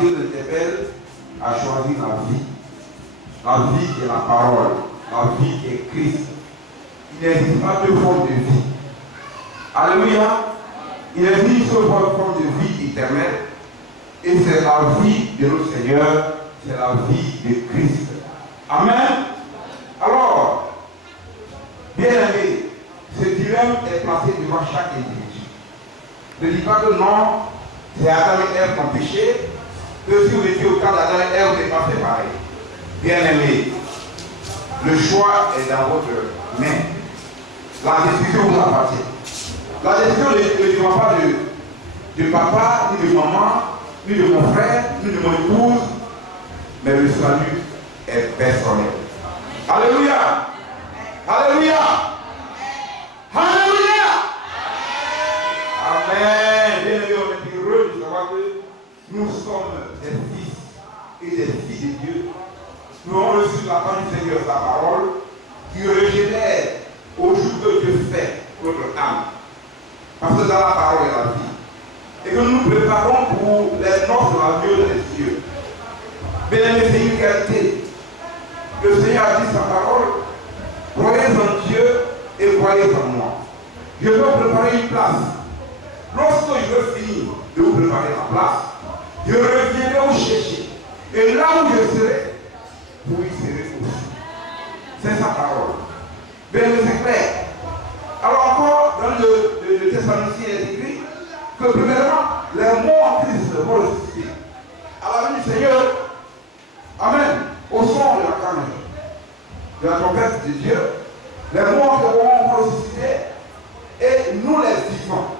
l'évangile nous interpelle à choisir la vie. La vie qui est la parole, la vie qui est Christ. Il n'existe pas deux formes de vie. Alléluia. Il existe une seule forme de vie éternelle. Et c'est la vie de notre Seigneur, c'est la vie de Christ. Amen. Alors, bien aimé, ce dilemme est placé devant chaque individu. Ne dis pas que non, c'est Adam et Ève qui ont péché, que si vous étiez au cas d'Adam et Ève, vous n'avez pas fait pareil. Bien aimé, le choix est dans votre main. La décision vous appartient. La décision ne dépend pas de papa, ni de maman, ni de mon frère, ni de mon épouse, mais le salut est personnel. Alléluia! Alléluia! Alléluia! Amen! Bien aimé, on est heureux de savoir que nous sommes des fils et des filles de Dieu. Nous avons reçu la part du Seigneur, sa parole, qui régénère au jour que Dieu fait notre âme. Parce que dans la parole est la vie. Et que nous nous préparons pour les noces de la vie des cieux. Bien-aimé, c'est une qualité. Le Seigneur a dit sa parole, croyez en Dieu et croyez en moi. Je veux préparer une place. Lorsque je veux finir de vous préparer la place, je reviendrai vous chercher. Et là où je serai, vous y serez aussi. C'est sa parole. Bien, c'est clair. Alors encore, dans le Thessaloniciens, il est écrit que premièrement, les morts en Christ vont ressusciter. À la venue du Seigneur, amen, au son de la caméra, de la trompette de Dieu, les morts vont ressusciter et nous les vivants,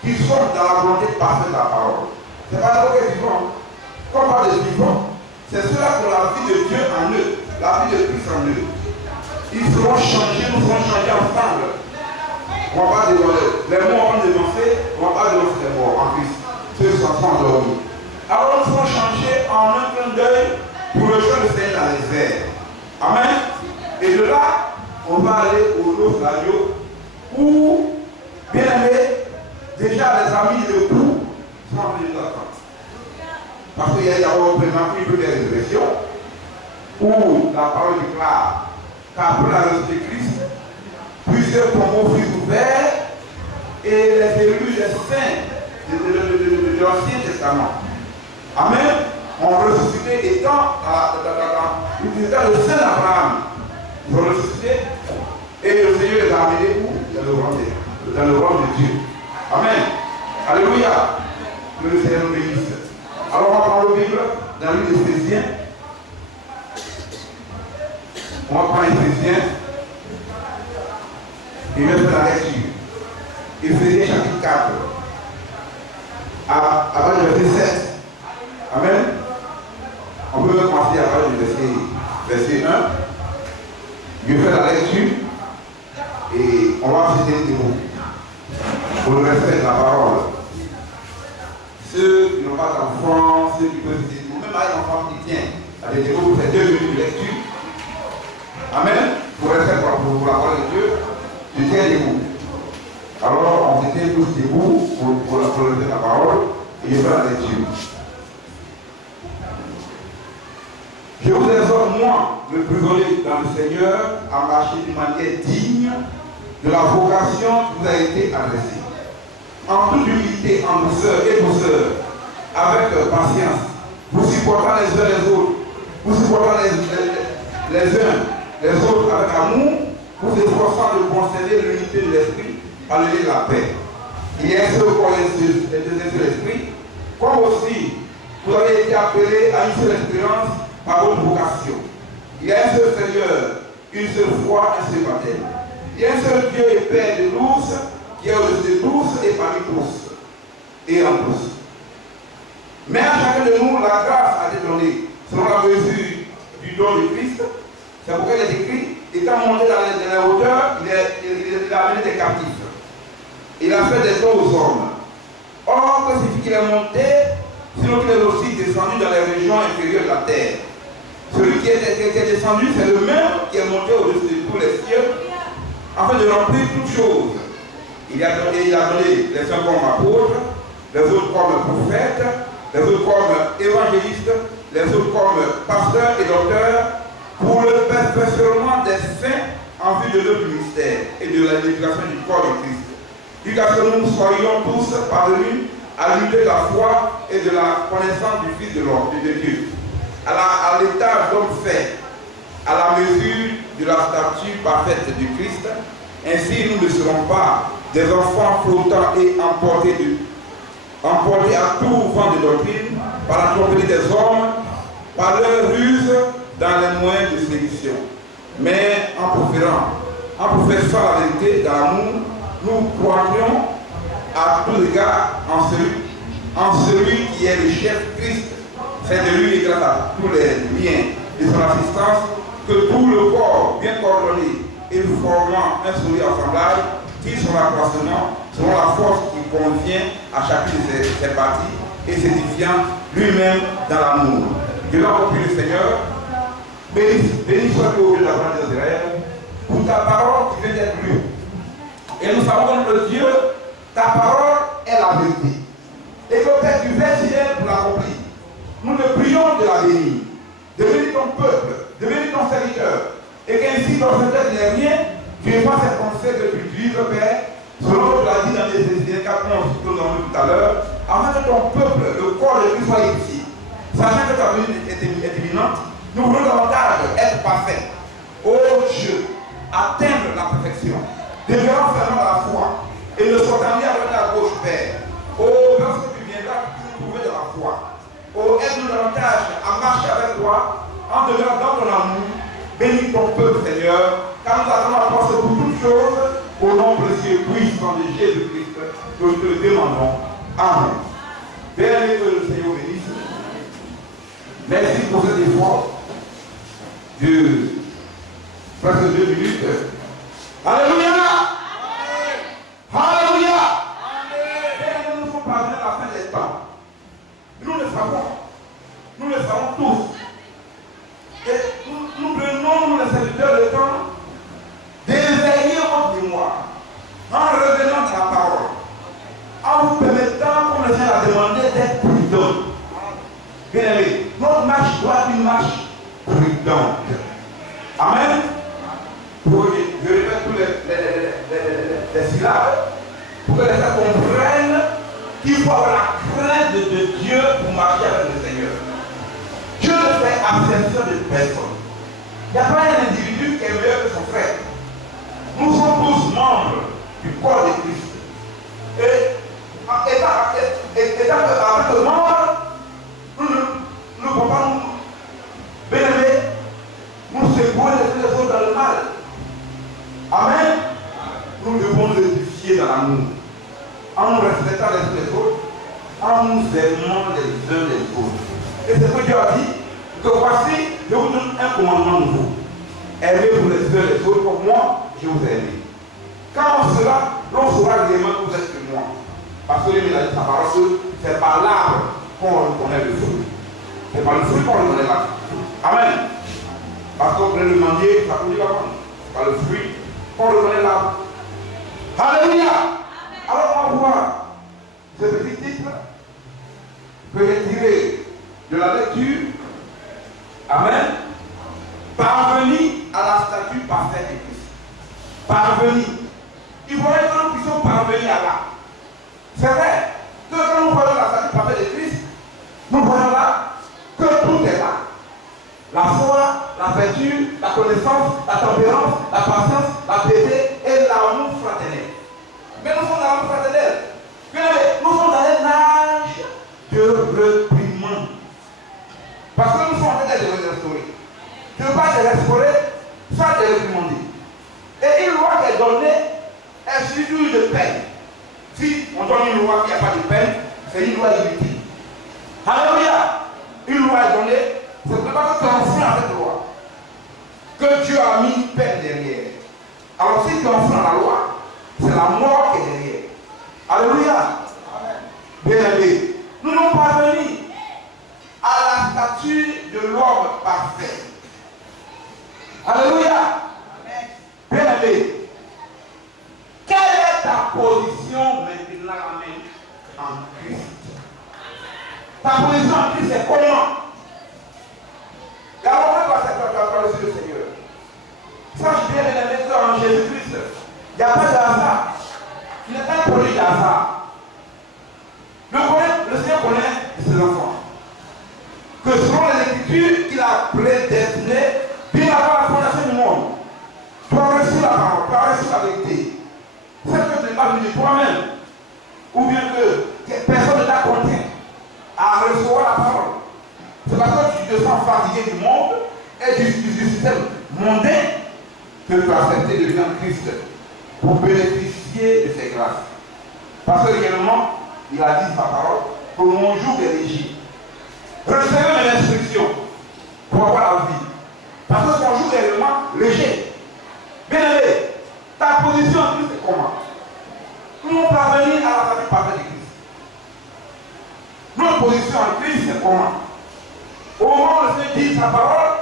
qui sommes dans la volonté parfaite de la parole. Ce n'est pas d'abord les vivants. Quand on parle des vivants, c'est ceux-là qui ont la vie de Dieu en eux, la vie de Christ en eux. Ils seront changés, nous serons changés ensemble. On va pas dévoiler. Les morts vont dénoncer, on ne va pas dénoncer les morts en Christ. Ceux qui sont endormis. Alors nous serons changés en un clin d'œil pour rejoindre le Seigneur dans les airs. Amen. Et de là, on va aller au Los Radio où, bien aimé, déjà les amis de l'époux sont en train de l'attendre. Parce qu'il y a d'abord présenté une des résurrections où la parole déclare qu'après la résurrection de Christ, plusieurs tombeaux furent ouverts et les élus des saints de l'Ancien Testament, amen, ont ressuscité étant dans le Saint Abraham. Ils ont ressuscité et le Seigneur les a amenés où? Dans le royaume de Dieu. Amen. Alléluia. Que le Seigneur nous bénisse. Alors on va prendre la Bible dans le livre d'Éphésiens. On va prendre Éphésiens et mettre la lecture. Éphésiens chapitre 4. Avant le verset 7. Amen. On peut commencer avant le verset 1. Je fais la lecture et on va citer des mots pour le respect de la parole. Ceux qui n'ont pas d'enfants, ceux qui peuvent citer des mots, même avec l'enfant qui tient avec des mots pour faire 2 minutes de lecture. Amen. Pour respect pour la parole de Dieu, je tiens des mots. Alors on se tient tous debout pour le respect de la parole et je fais la lecture. Je vous exhorte, moi, le prisonnier dans le Seigneur, à marcher d'une manière digne de la vocation qui vous a été adressée. En toute humilité, en douceur et douceur, avec patience, vous supportant les uns les autres, vous supportant les uns les autres avec amour, vous efforçant de conserver l'unité de l'esprit par le lien de la paix. Il y a un seul corps et deux esprits de l'esprit, comme aussi vous avez été appelés à une seule expérience par votre vocation. Il y a un seul Seigneur, une seule foi, un seul baptême. Il y a un seul Dieu et Père de tous, qui est au-dessus de tous et parmi tous, et en tous. Mais à chacun de nous, la grâce a été donnée, selon la mesure du don de Christ. C'est pourquoi il est écrit, étant monté dans les hauteurs, il a amené des captifs. Il a fait des dons aux hommes. Or, que signifie qu'il est monté, sinon qu'il est aussi descendu dans les régions inférieures de la terre. Celui qui est descendu, c'est le même qui est monté au-dessus de tous les cieux, afin de remplir toutes choses. Il a donné les uns comme apôtres, les autres comme prophètes, les autres comme évangélistes, les autres comme pasteurs et docteurs, pour le perfectionnement des saints en vue de notre ministère et de l'éducation du corps de Christ. Jusqu'à ce que nous soyons tous parvenus à l'unité de la foi et de la connaissance du Fils de l'homme, de Dieu, à l'état d'homme fait, à la mesure de la stature parfaite du Christ. Ainsi, nous ne serons pas des enfants flottants et emportés à tout vent de doctrine par la tromperie des hommes, par leur ruse dans les moyens de séduction. Mais en professant la vérité dans l'amour, nous croyons à tous égards en celui qui est le chef Christ. C'est de lui et grâce à tous les liens de son assistance que tout le corps bien coordonné et formant un solide assemblage tire son accroissement selon la force qui convient à chacune de ses parties et s'édifiant lui-même dans l'amour. Dieu a compris le Seigneur. Béni soit-tu au Dieu de la grande d'Israël pour ta parole qui vient d'être lue. Et nous savons que Dieu, ta parole est la vérité. Et que Père, tu veilles sur elle pour l'accomplir. Nous te prions de la bénir, de bénir ton peuple, de bénir ton serviteur. Et qu'ainsi, dans ce texte, il n'y a rien, tu n'es pas cette pensée que tu utilises, Père, selon que tu l'as dit dans les Éphésiens 4, que nous avons vu tout à l'heure, afin que ton peuple, le corps de Christ, soit ici. Sachant que ta venue est imminente, nous voulons davantage être parfaits. Oh Dieu, atteindre la perfection, demeurant fermement dans la foi, et ne soient amenés à la gauche, Père. Oh, lorsque tu viendras, tu nous trouver dans la foi. Oh, aide-nous davantage à marcher avec toi, en demeurant dans ton amour. Bénis ton peuple, Seigneur, car nous attendons à penser pour toutes choses, au nom précieux puissant de Jésus-Christ, que nous te le demandons. Amen. Béni que le Seigneur bénisse. Merci pour cet effort de presque 2 minutes. Alléluia! Alléluia! Et nous sommes parvenus à la fin des temps. Nous le savons tous. Et nous prenons, nous les serviteurs, le temps d'éveiller votre mémoire en revenant à la parole, en vous permettant, comme le Seigneur a demandé, d'être prudent. Bien aimé, notre marche doit être une marche prudente. Amen. Je répète tous les syllabes pour que les gens comprennent qu'il faut avoir la crainte de Dieu pour marcher avec le Seigneur. Dieu ne fait abstention de personne. Il n'y a pas un individu qui est meilleur que son frère. Nous sommes tous membres du corps de Christ. Et étant avec le membre, nous ne pouvons pas nous bénéficier, nous secouer les autres dans le mal. Amen. Nous devons nous édifier dans l'amour, en nous respectant les uns les autres, en nous aimant les uns les autres. Et c'est ce que Dieu a dit, que voici, je vous donne un commandement nouveau. Aimez-vous les uns les autres comme moi, je vous ai aimé. Quand on sera, l'on saura réellement que vous êtes que moi. Parce que lui, il a dit sa parole, c'est par l'arbre qu'on reconnaît le fruit. C'est par le fruit qu'on reconnaît l'arbre. Amen. Parce qu'on peut le demander, ça produit la vente. C'est par le fruit qu'on reconnaît l'arbre. Alléluia. Alors on va voir ce petit titre que j'ai tiré de la lecture. Amen. Parvenir à la statue parfaite de Christ. Parvenir. Il faudrait que nous puissions parvenir à là. C'est vrai que quand nous voyons la statue parfaite de Christ, nous voyons là que tout est là. La foi, la vertu, la connaissance, la tempérance, la patience, la piété et l'amour fraternel. Mais nous sommes dans l'amour fraternel. Nous sommes dans un âge de reprimande. Parce que nous sommes en train de les restaurer. Je ne veux pas les restaurer sans les réprimander. Et une loi qui est donnée est suivie de peine. Si on donne une loi qui n'a pas de peine, c'est une loi inutile. Alléluia. Une loi est donnée, c'est pas que tu enfreins cette loi que Dieu a mis peine derrière. Alors si tu enfreins la loi, c'est la mort qui est derrière. Alléluia. Bien aimé, nous n'avons pas venu à la statue de l'homme parfait. Alléluia. Bien aimé, quelle est ta position maintenant en Christ? Ta Il n'y a pas de hasard. Il n'est pas un produit de hasard. Le Seigneur connaît ses enfants. Que selon les Écritures, il a prédestiné bien avant la fondation du monde. Tu as reçu la parole, tu as reçu la vérité. C'est que tu n'es pas venu de toi-même. Ou bien que personne ne t'a contraint à recevoir la parole. C'est parce que tu te sens fatigué du monde et du système mondain que tu as accepté de venir en Christ pour bénéficier de ses grâces. Parce que réellement, il a dit sa parole que mon jour est léger. Recevez mes instructions pour avoir la vie. Parce que son jour est réellement léger. Bien aimé, ta position en Christ est comment? Comment parvenir à la famille parfaite de Christ? Notre position en Christ c'est comment? Au moment où le Seigneur dit sa parole,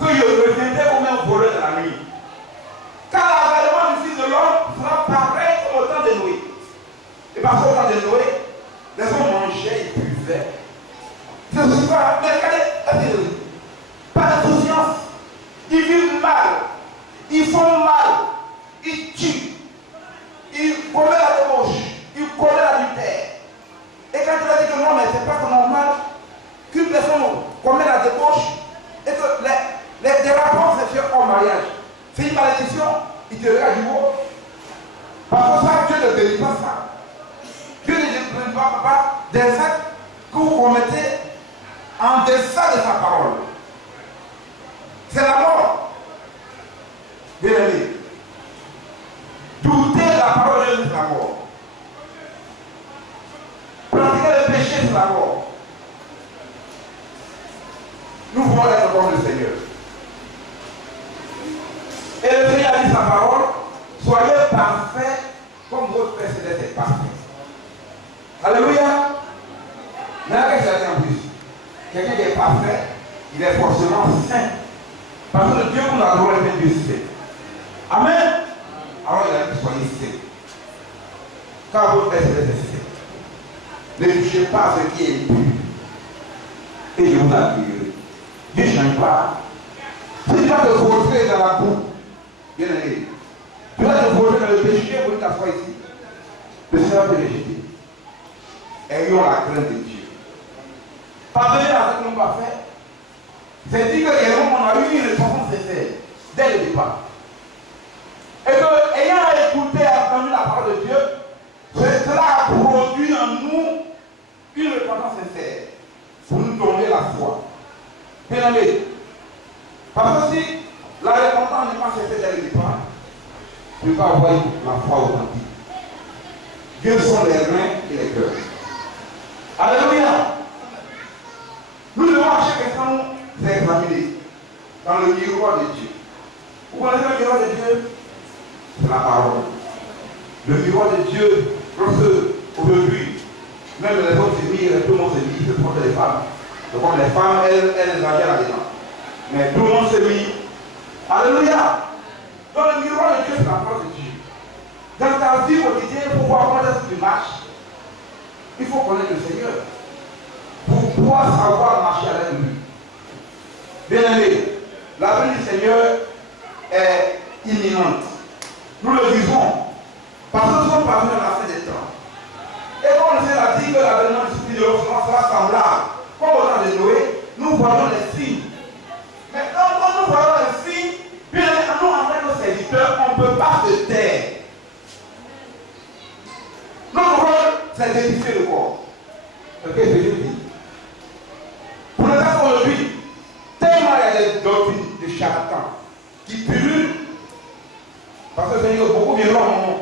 que je reviendrai comme un voleur de la nuit. Car l'avènement du Fils de l'homme sera pareil comme au temps de Noé. Et parce qu'au temps de Noé, les hommes mangeaient et buvaient. C'est ce soir, mais regardez, pas d'insouciance. Ils vivent mal, ils font mal, ils tuent, ils commettent la débauche, ils commettent l'adultère. Et quand tu as dit que non, mais c'est pas normal qu'une personne commette la débauche et que les rapports sexuels au mariage, c'est une malédiction, il te regarde du haut. Parce que ça, Dieu ne bénit pas ça. Dieu ne bénit pas des actes que vous commettez en deçà de sa parole. C'est la mort. Bien aimé. Douter de la parole de Dieu, c'est la mort. Pratiquer le péché, c'est la mort. Nous voulons être comme le Seigneur. Et le Seigneur a dit sa parole, soyez parfaits comme votre Père Céleste est parfait. Alléluia. Mais qu'est-ce qu'il a dit en plus? Quelqu'un qui est parfait, il est forcément saint. Parce que Dieu nous a droit de Dieu saint. Amen. Alors il a dit soyez saints. Car votre Père Céleste est saint. Ne touchez pas à ce qui est impur. Et je vous accueillerai. Dieu ne change pas. Si tu vas te vautrer dans la boue, bien aimé, tu vas te vautrer dans le péché pour t'asseoir ici. Le Seigneur va te rejeter. Ayons la crainte de Dieu. Parvenir à ce que nous n'avons pas fait, c'est dire que réellement on a eu une réponse sincère dès le départ. Et que, ayant écouté et entendu la parole de Dieu, cela a produit en nous une repentance sincère pour nous donner la foi. Bien aimé, parce que si la repentance n'est pas sincère dès le départ, tu ne peux pas avoir la foi authentique. Dieu sont les reins et les cœurs. Alléluia. Nous devons à chaque instant nous examiner dans le miroir de Dieu. Vous connaissez le miroir de Dieu? C'est la parole. Le miroir de Dieu, lorsque aujourd'hui, même les autres se mirent, tout le monde se mit, se prend les femmes. Donc comme les femmes, elles exagèrent là-dedans. Mais tout le monde se mit. Alléluia. Dans le miroir de Dieu, c'est la parole de Dieu. Dans ta vie quotidienne, pour voir comment est-ce que tu marches, il faut connaître le Seigneur. Pour pouvoir savoir marcher avec lui. Bien aimé, la venue du Seigneur est imminente. Nous le vivons. Parce que nous sommes parvenus à la fin des temps. Et comme le Seigneur a dit que l'avènement du Esprit de l'homme sera semblable, comme au temps de Noé, nous voyons les signes. Mais quand nous voyons les signes, bien nous en tant que serviteurs, on ne peut pas se taire. Notre rôle, c'est d'édifier le corps. C'est ce que Jésus dit. Pour le cas aujourd'hui, tellement il y a des doctrines de charlatans qui pullulent, parce que le Seigneur, beaucoup viendront au nom.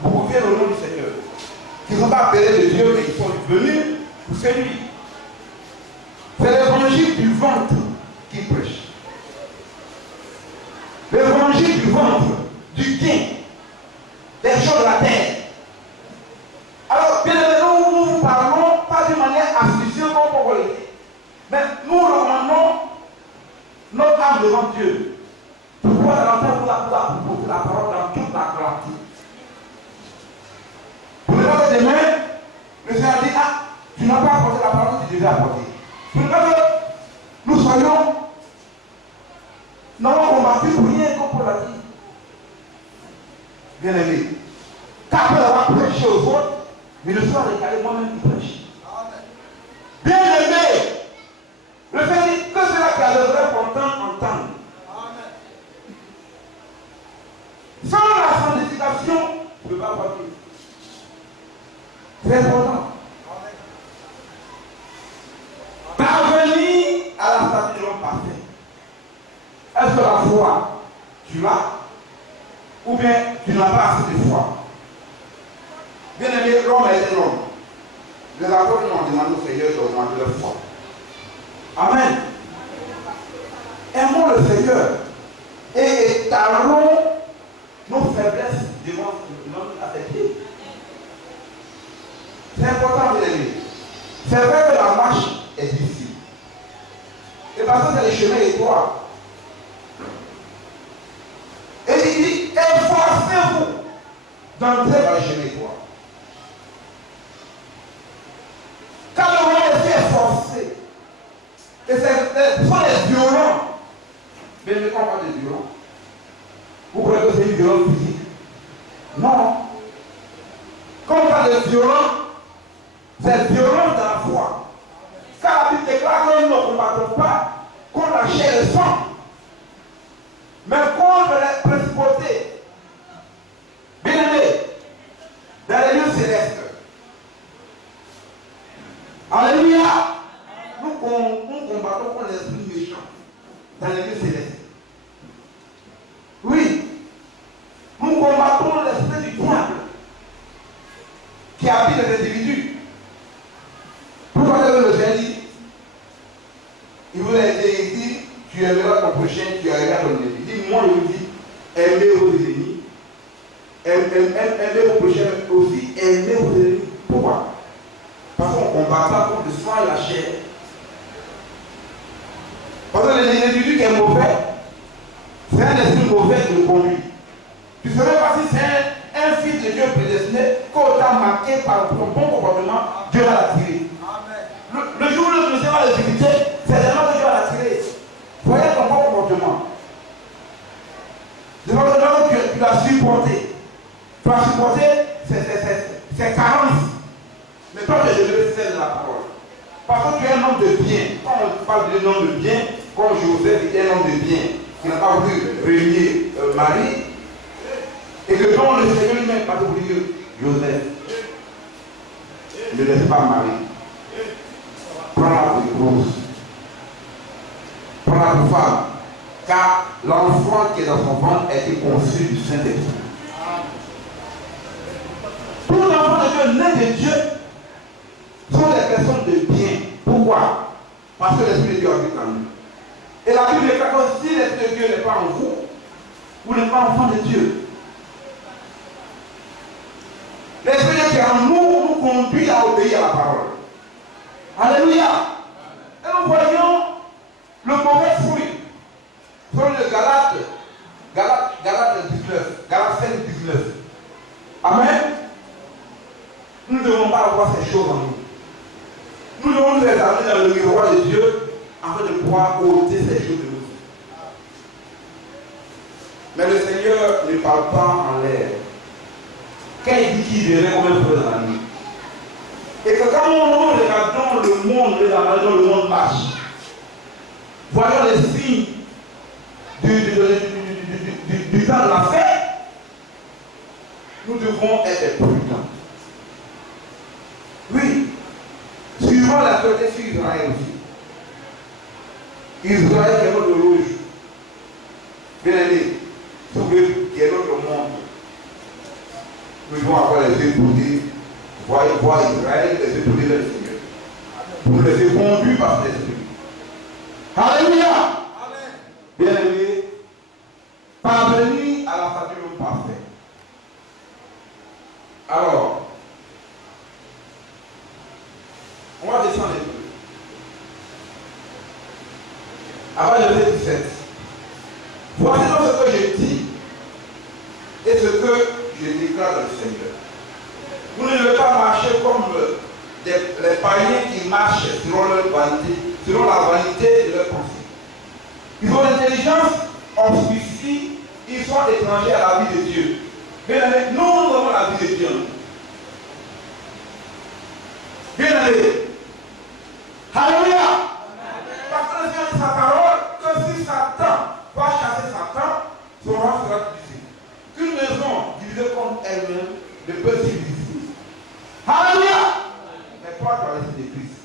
Beaucoup viennent au nom du Seigneur. Qui ne sont pas appelés de Dieu, mais ils sont venus pour séduire. C'est l'évangile du ventre qui prêche. L'évangile du ventre, du gain, des choses de la terre. Alors, bien évidemment, nous vous parlons pas d'une manière astucieuse comme pour le dire. Mais nous recommandons notre âme devant Dieu. Pour pouvoir rentrer pour la parole dans toute la clarté. Pour ne pas que demain, le Seigneur dit, ah, tu n'as pas apporté la parole que tu devais apporter. Pour ne pas que nous soyons, n'avons combattu pour rien comme pour la dire. Bien aimé. Qu'après avoir prêché aux autres, mais le soir décalé, moi-même, il prêche. Bien aimé. Le fait que cela qui a le vrai entendre. Sans la sanctification, tu ne peux pas avoir Dieu. Très important. Parvenir à la statue de l'homme parfait. Est-ce que la foi, tu l'as? Ou bien tu n'as pas assez de foi? Bien aimé, l'homme est l'homme. Les apôtres ont demandé au Seigneur d'augmenter leur foi. Amen. Aimons le Seigneur et étalons nos faiblesses devant notre affecté. C'est important, bien aimé. C'est vrai que la marche est difficile. Et parce que c'est les chemins étroits. Et il dit, efforcez-vous d'entrer dans les chemins étroits. Quand le monde est forcé, et ce sont les violents. Mais ne parle pas des violents. Vous croyez que c'est une violence physique? Non. Quand on parle de violence, c'est violence dans la foi. Car la Bible déclare que nous ne combattons pas contre la chair et le sang, mais contre les principautés. Bien aimé, dans les lieux célestes. Alléluia. Nous combattons contre les esprits méchants dans les lieux célestes. Oui. Nous combattons l'esprit du diable qui habite les individus. Pourquoi le Seigneur dit, il vous a été dit, tu aimeras ton prochain, tu aimeras ton ennemi. Il dit, moi je vous dis, aimez vos ennemis, aimez vos prochains aussi, aimez vos ennemis. Pourquoi? Parce qu'on ne combat pas contre le sang et la chair. Parce que l'individu qui est mauvais, c'est un esprit mauvais qui le conduit. Tu ne savais pas si c'est un fils de Dieu prédestiné, qu'autant marqué par son bon comportement, Dieu va l'attirer. Le jour où le Seigneur va le visiter, c'est vraiment que Dieu va l'attirer. Voyez ton bon comportement. C'est pas que tu dois supporter. Tu dois supporter ses carences. Mais toi, tu devrais faire de la parole. Parce que tu es un homme de bien. Quand on parle d'un homme de bien, comme Joseph était un homme de bien, qui n'a pas voulu régner Marie, et que donc le Seigneur lui-même n'a pas oublié Joseph. Ne laisse pas Marie. Prends-la pour épouse. Prends-la pour femme. Car l'enfant qui est dans son ventre a été conçu du Saint-Esprit. Tout enfant de Dieu, né de Dieu, sont des personnes de bien. Pourquoi? Parce que l'Esprit de Dieu habite en nous. Et la Bible déclare que si l'Esprit de Dieu n'est pas en vous, vous n'êtes pas enfant de Dieu. L'Esprit de Dieu qui est en nous nous conduit à obéir à la parole. Alléluia. Et nous voyons le mauvais fruit. Sur le Galates 19, Galates 5, 19. Amen. Nous ne devons pas avoir ces choses en nous. Nous devons nous examiner dans le miroir de Dieu afin de pouvoir ôter ces choses de nous. Mais le Seigneur ne parle pas en l'air. Quand il dit qu'il verrait comme un feu dans la nuit. Et que quand nous regardons le monde, le monde marche, voyons les signes du temps de la fête, nous devons être prudents. Oui, suivant la côté sur Israël aussi. Israël qui est notre rouge. Bien aimé, qui est notre monde. Nous devons avoir les yeux tournés, voir Israël, les yeux tournés vers le Seigneur. Pour nous laisser conduire par l'Esprit. Alléluia! Bien aimé, parvenir à la statue de l'homme parfait. Alors, on va descendre un peu. Avant le verset 17. Voici donc ce que je dis et ce que je déclare dans le Seigneur. Vous ne devez pas marcher comme les païens qui marchent selon leur vanité, selon la vanité de leur pensée. Ils ont l'intelligence obscurcie, ils sont étrangers à la vie de Dieu. Bien aimé, nous avons la vie de Dieu. Bien aimé. Alléluia. Parce que le Seigneur dit sa parole que si Satan va chasser Satan, son roi sera divisé. Qu'une maison divisée contre elle-même ne peut se diviser. Alléluia. Mais toi, tu as l'esprit de Christ.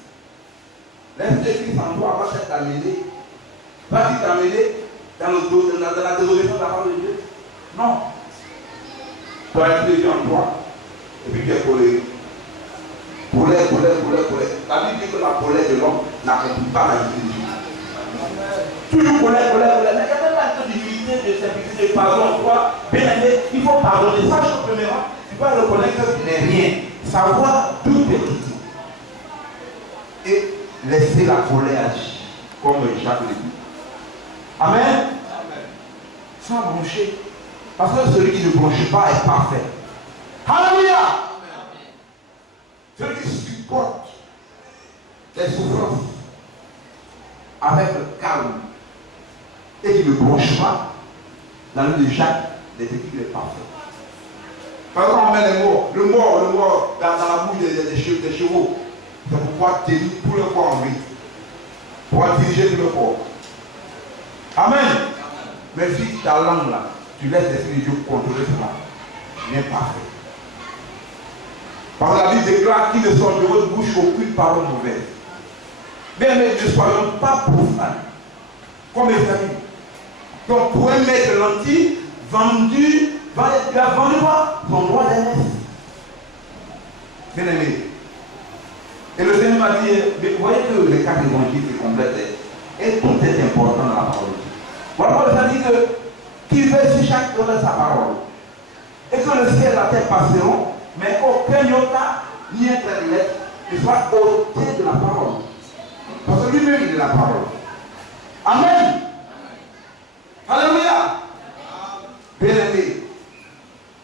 L'esprit de Christ en toi va t'amener. Va-t-il t'amener dans la désobéissance de la parole de Dieu? Non. Tu as l'esprit de Dieu en toi. Et puis tu es colérique. Colère. La Bible dit que la colère de l'homme n'accomplit pas la vie de Dieu. Toujours colère. Mais il y a tellement un d'humilité, de simplicité, de pardon en toi. Bien aimé, il faut pardonner. Sache que premièrement, tu vas reconnaître que tu n'es rien. Savoir d'où tu es quitté. Et laisser la colère agir, comme Jacques le dit. Amen. Sans broncher. Parce que celui qui ne bronche pas est parfait. Alléluia. Celui qui supporte les souffrances avec le calme et qui ne bronche pas, dans le de Jacques, les équipes est parfait. Par exemple, on met les morts, le mort dans la bouche des chevaux. C'est pour pouvoir tenir tout le corps en vie. Pour pouvoir diriger tout le corps. Amen. Mais si ta langue là, tu laisses l'esprit de Dieu contrôler cela, tu n'es parfait. Parce que la Bible déclare qu'il ne sort de votre bouche aucune parole mauvaise. Mais ne soyons pas profanes, comme les amis. Donc pour un maître lentille, vendu, il a vendu quoi? Son droit d'aînesse. Bien aimé. Et le Seigneur m'a dit, mais vous voyez que les quatre évangiles se complètent et tout est important dans la parole de Dieu. Voilà pourquoi il dit que qu'il veut sur chaque donne sa parole. Et que le ciel et la terre passeront, mais aucun iota ni un trait de lettre ne soit ôté de la parole. Parce que lui-même il est la parole. Amen. Alléluia. Bien aimé,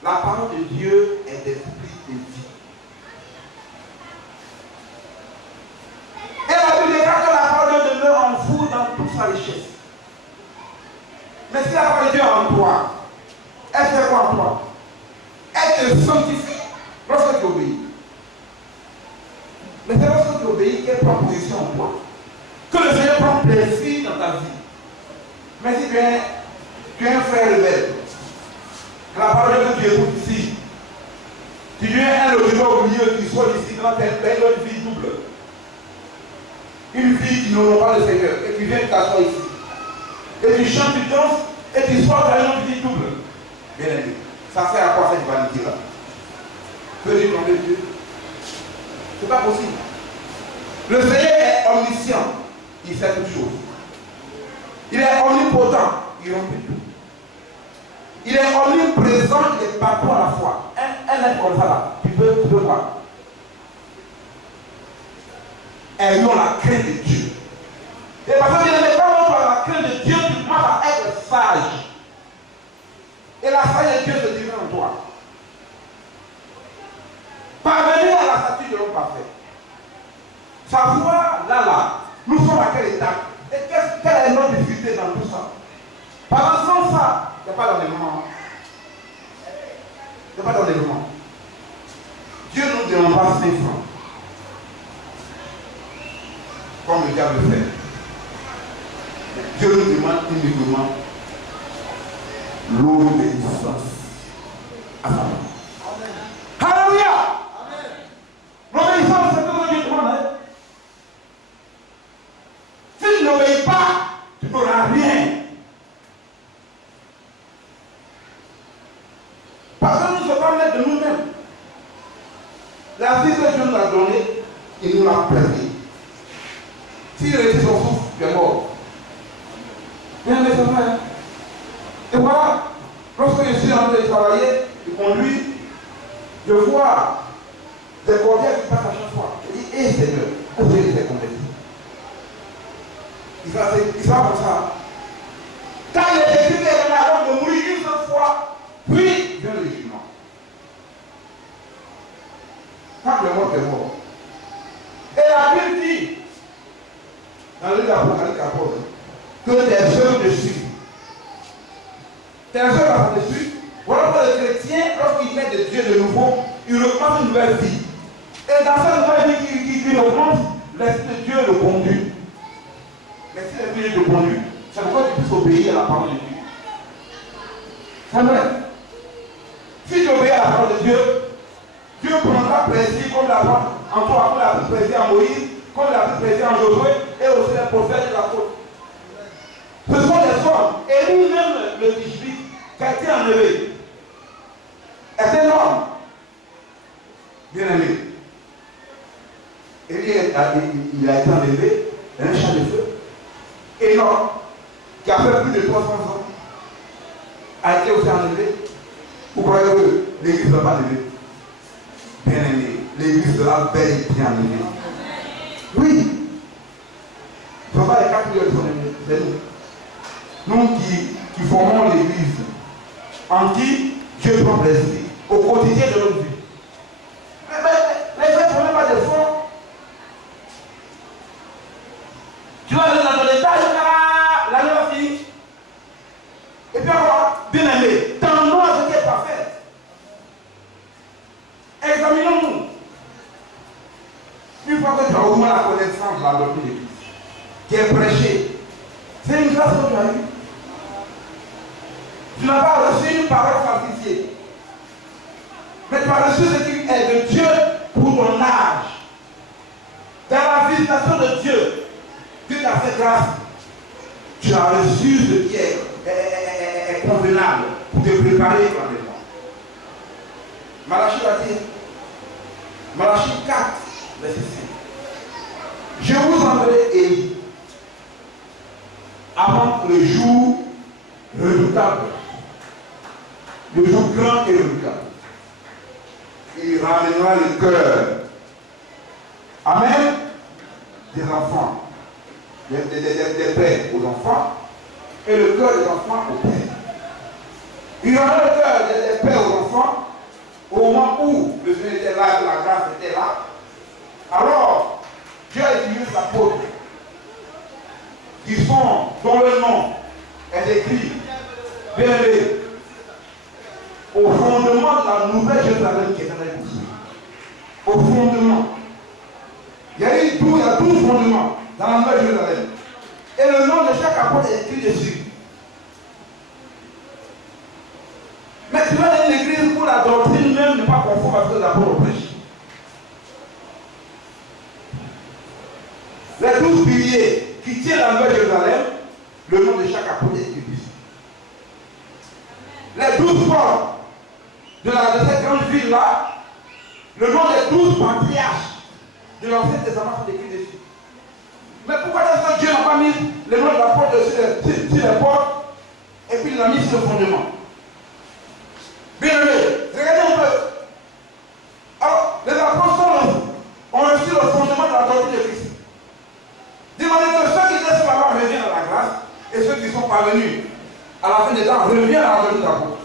la parole de Dieu est d'esprit et vie. Et la Bible déclare que la parole de Dieu demeure en vous dans toute sa richesse. Mais si la parole de Dieu est en toi, elle fait quoi en toi? Elle te sanctifie lorsque tu obéis. Mais c'est lorsque tu obéis qu'elle prend position en toi. Que le Seigneur prend plaisir dans ta vie. Mais si tu es un frère rebelle, que la parole de Dieu écoute ici, tu viens un auditeur au milieu qui soit ici dans ta une vie double. Une fille qui n'aura pas le Seigneur et qui vient t'asseoir ici. Et tu chantes, tu danses et tu sois dans une vie double. Bien aimé, ça sert à quoi cette vanité-là? Peux-tu demander Dieu? C'est pas possible. Le Seigneur est omniscient, il sait toutes choses. Il est omnipotent, il remplit tout. Il est omniprésent, il est partout à la fois. Un être comme ça là, tu peux voir. Ayons la crainte de Dieu. Et parce que bien aimé, quand on parle de la crainte de Dieu, tu commences à être sage. Et la sagesse de Dieu se développe en toi. Parvenir à la stature de l'homme parfait. Savoir, là, nous sommes à quelle étape? Et quelle est notre difficulté dans tout ça? Parce que sans ça, il n'y a pas d'enlèvement. Il n'y a pas d'enlèvement. Dieu ne nous demande pas 5 francs. Comme le diable fait. Dieu nous demande uniquement l'obéissance à sa main. Alléluia! L'obéissance, c'est ce que Dieu demande. Si tu n'obéis pas, tu n'auras rien. Parce que nous ne sommes pas maîtres de nous-mêmes. La vie que Dieu nous a donnée, il nous l'a permis. S'il retire son souffle, tu es mort. Bien, mais c'est vrai. Et voilà, lorsque je suis en train de travailler, je conduis, je vois des cordières qui passent à chaque fois. Je dis, hé Seigneur, où est-ce que les convertis? Il va comme ça. Quand il est décidé avant de mourir une seule fois, puis vient le jugement. Quand le mort est mort. Et la Bible dit, dans le livre d'Apocalypse 14, que tes œuvres te suivent. Tes œuvres te suivent. Voilà pourquoi le chrétien chrétien, lorsqu'il met de Dieu de nouveau, il recommence une nouvelle vie. Et dans cette nouvelle vie qu'il recommence, l'Esprit de Dieu le conduit. L'Esprit de Dieu le conduit. C'est pourquoi tu puisses obéir à la parole de Dieu. C'est vrai. Si tu obéis à la parole de Dieu, Dieu prendra plaisir comme la parole en toi, comme il a pris plaisir en Moïse, comme il a pris plaisir en Josué, et aussi les prophètes de la faute. Ce sont des hommes. Et lui-même, le Tishbite, qui a été enlevé, est un homme. Bien aimé. Et lui, il a été enlevé dans un champ de feu. Enoch, qui a fait plus de 300 ans, a été aussi enlevé. Vous croyez que l'église ne va pas lever? Bien aimé, l'église sera belle et bien enlevée. Oui. Ce ne sont pas les 4 millions de c'est nous. Nous qui formons l'église, en qui Dieu prend plaisir au quotidien de notre vie. Mais les gens ne font pas d'efforts. Tu vas aller dans ton étage, l'année va finir. Et puis encore, bien aimé, tendons à ce qui est parfait. Examinons-nous. Une fois que tu as au moins la connaissance de la doctrine de l'Église, qui est prêchée, c'est une grâce que tu as eue. Tu n'as pas reçu une parole falsifiée. Mais tu as reçu ce qui est de Dieu pour ton âge. Dans la visitation de Dieu, Dieu t'a fait grâce. Tu as reçu ce qui est convenable pour te préparer pour l'enlèvement. Malachie va dire, Malachie 4, verset 6. Je vous enverrai Élie avant le jour redoutable, le jour grand et redoutable. Il ramènera le cœur. Amen. Des enfants, des pères aux enfants, et le cœur des enfants aux pères. Il ramènera le cœur des pères aux enfants au moment où le Seigneur était là, que la grâce était là. Alors, Dieu a utilisé sa faute, dont le nom est écrit, bien aimé, au fondement de la nouvelle Jérusalem qui est en train de construire. Au fondement. Il y a 12 fondements dans la nouvelle Jérusalem. Et le nom de chaque apôtre est écrit dessus. Mais tu vas dans une église où la doctrine même n'est pas conforme à ce que les apôtres prêchent. Les 12 piliers qui tiennent la nouvelle Jérusalem, le nom de chaque apôtre est écrit dessus. Les 12 formes de cette grande ville-là, le nom des 12 patriarches de l'Ancien Testament sont écrits dessus. Mais pourquoi est-ce que Dieu n'a pas mis le nom de l'apôtre sur les portes et puis il l'a mis sur le fondement? Bien aimé, regardez un peu. Alors, les apôtres ont reçu le fondement de la doctrine de Christ. Demandez que ceux qui étaient sur la voie reviennent à la grâce et ceux qui sont parvenus à la fin des temps reviennent à la doctrine de l'apôtre.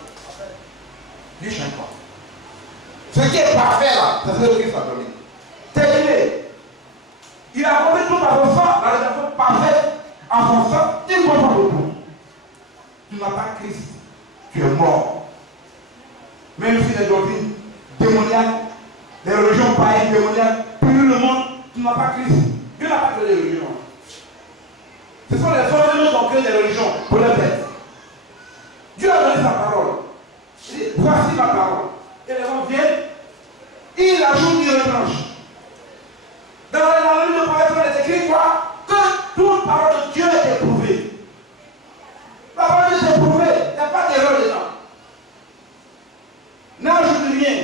Du changement. Ce qui est parfait là, c'est ce que Christ a donné. Terminé. Il a apporté tout à son sang, la rédemption parfaite en son sang, il ne peut pas beaucoup. Tu n'as pas Christ, tu es mort. Même si les doctrines démoniaques, les religions païennes démoniaques, plus le monde, tu n'as pas Christ. Dieu n'a pas créé les religions. Ce sont les hommes qui ont créé les religions pour les bêtes. Dieu a donné sa parole. Il dit, voici ma parole. Et les gens viennent, il ajoute, il retranche. Dans la Bible de prophète, il est écrit quoi? Que toute parole de Dieu est éprouvée. La parole de Dieu est éprouvée, il n'y a pas d'erreur dedans. N'ajoute rien.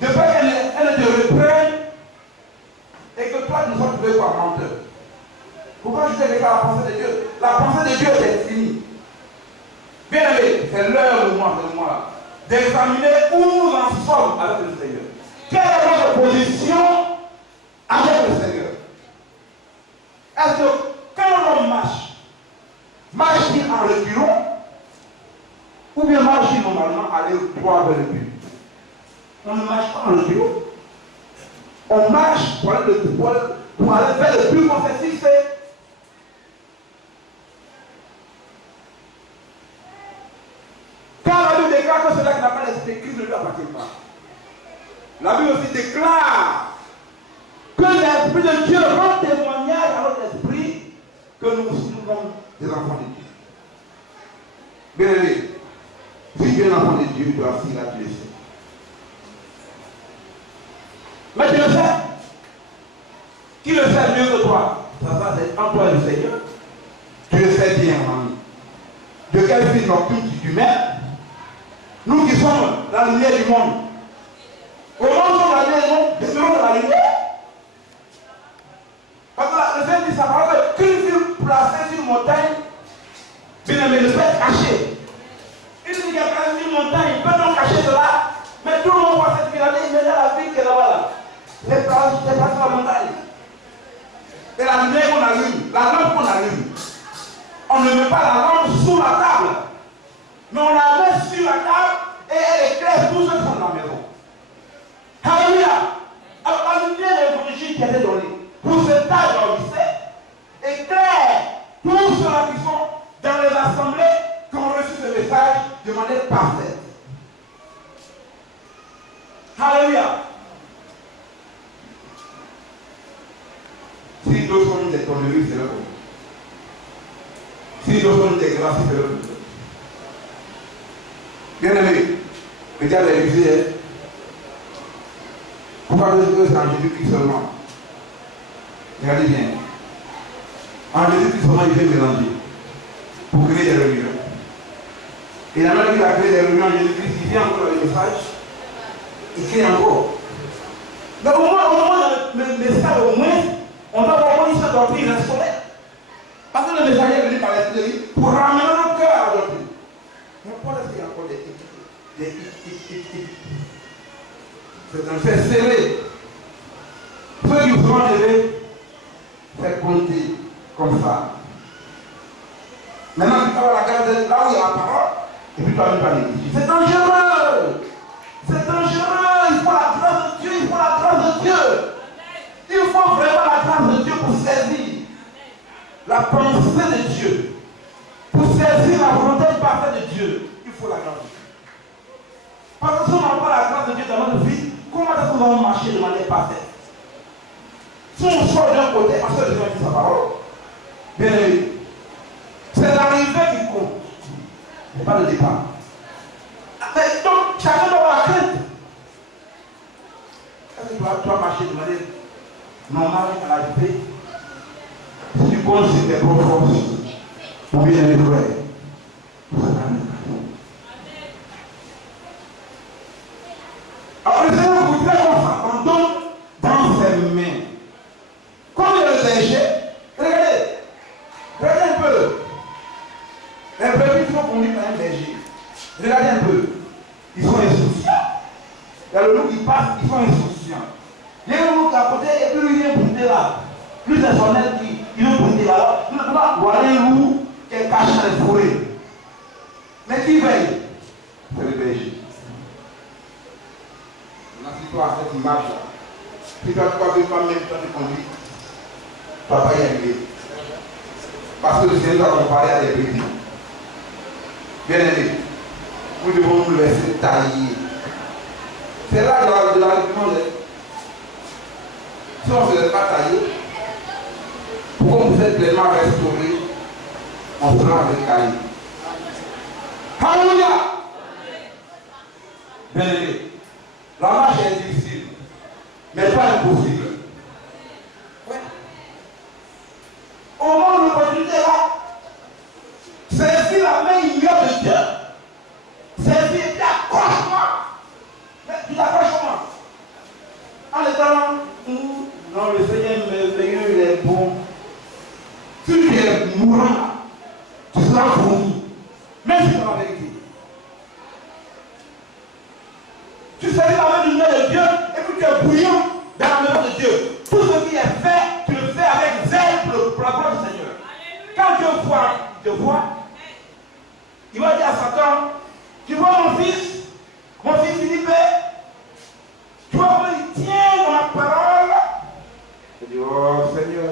De peur qu'elle te reprenne et que toi tu ne sois trouvé par menteur. Pourquoi je t'ai dit la pensée de Dieu? La pensée de Dieu est finie. Bien aimé, c'est l'heure de moi, d'examiner où nous en sommes avec le Seigneur. Quelle est notre position avec le Seigneur? Est-ce que quand l'homme marche-t-il en reculant ou bien marche-t-il normalement aller droit vers le but? On ne marche pas en reculant. On marche pour aller vers le but qu'on s'est fixé. Quand la Bible déclare pas que celui qui n'a pas l'esprit Christ ne lui appartient pas. La Bible aussi déclare que l'Esprit de Dieu rend témoignage à notre esprit que nous sommes des enfants de Dieu. Bien aimé, si tu es un enfant de Dieu, tu dois aussi là, tu le sais. Mais tu le sais. Qui le sait mieux que toi? Ça c'est en toi le Seigneur. Tu le sais bien, mon ami. De quel fils nocturne tu mets? Nous qui sommes la lumière du monde. Au monde sommes la lumière du monde, nous serons dans la lumière. Parce que le Seigneur dit sa parole qu'une ville placée sur une montagne, bien aimé, ne peut être cachée. Il dit qu'il y a placé sur une montagne, il peut donc cacher cela, mais tout le monde voit cette ville, il met la ville qui est là-bas. C'est placé sur la montagne. Et la lumière qu'on allume, la lampe qu'on allume, on ne met pas la lampe sous la table, mais on la met sur la table et elle éclaire tous ceux qui sont dans la maison. Alléluia! Alors la lumière de l'évangile qui a été donnée pour cet âge au lycée éclaire tous ceux-là qui sont dans les assemblées qui ont reçu ce message de manière parfaite. Alléluia! Si d'autres sont des conneries, c'est le problème. Si d'autres sont des grâces, c'est le problème. Bien aimé, regarde les musées. Pourquoi Dieu c'est en Jésus-Christ seulement? Regardez bien. En Jésus-Christ seulement, il fait mélanger pour créer des réunions. Et la même qui a créé des réunions en Jésus-Christ, il vient encore avec le message, il crée encore. Donc au moins, le message, au moins, on doit avoir une seule doctrine restaurée. Parce que le messager est venu par l'esprit de Dieu pour ramener notre cœur à la doctrine. Mais Paul est-ce qu'il y a encore des c'est un fait serré. Ceux qui vous ont aidé, faites compter comme ça. Maintenant, tu parles à la garde là où il y a la parole, et puis tu vas pas négliger. C'est dangereux. C'est dangereux. Il faut la grâce de Dieu. Il faut la grâce de Dieu. Il faut vraiment la grâce de Dieu pour saisir la pensée de Dieu. Pour saisir la volonté parfaite de Dieu. Il faut la grâce de Dieu. Parce que si on n'a pas la grâce de Dieu dans notre vie, comment est-ce qu'on va marcher de manière parfaite? Si on sort d'un côté, parce que Dieu a dit sa parole, bien aimé, c'est l'arrivée qui compte, mais pas le départ. Donc, chacun doit avoir la crainte. Est-ce que tu dois marcher de manière normale à l'arrivée? Si tu comptes sur tes propres forces, ou bien les frères, ça va aller. Alors le Seigneur voudrait qu'on s'abandonne dans ses mains. Comme il y a le berger, regardez un peu. Les brebis sont conduits par un berger. Regardez un peu. Ils sont insouciants. Il y a le loup qui passe, ils sont insouciants. Il y a le loup qui est à côté et puis il vient brûler là. Plus c'est son aide qui vient brûler là. Voilà un loup qui est caché dans les forêts. Mais qui veille? C'est le berger. Si toi, cette image-là, si toi, tu ne pas même toi te conduire, tu ne vas pas y arriver. Parce que le Seigneur doit comparer à des brebis. Bien aimé, nous devons nous laisser tailler. C'est là de l'argument. Si on ne se laisse pas tailler, pour qu'on puisse être pleinement restauré, on sera avec tailler. Alléluia! Bien aimé. La marche est difficile, mais pas impossible. Ouais. Au moment où l'opportunité est là, saisis la main immédiate de Dieu. Saisis et accroche-moi. Mais tu t'accroches comment? En étant, non, le Seigneur, il est bon. Si tu es mourant, tu seras fourni. Même si c'est la vérité. Tu saisis la main du nom de Dieu et puis tu es bouillant dans la main de Dieu. Tout ce qui est fait, tu le fais avec zèle pour la gloire du Seigneur. Quand Dieu voit, il va dire à Satan, tu vois mon fils Philippe, tu vois comment il tient dans ma parole. Il dit, oh Seigneur,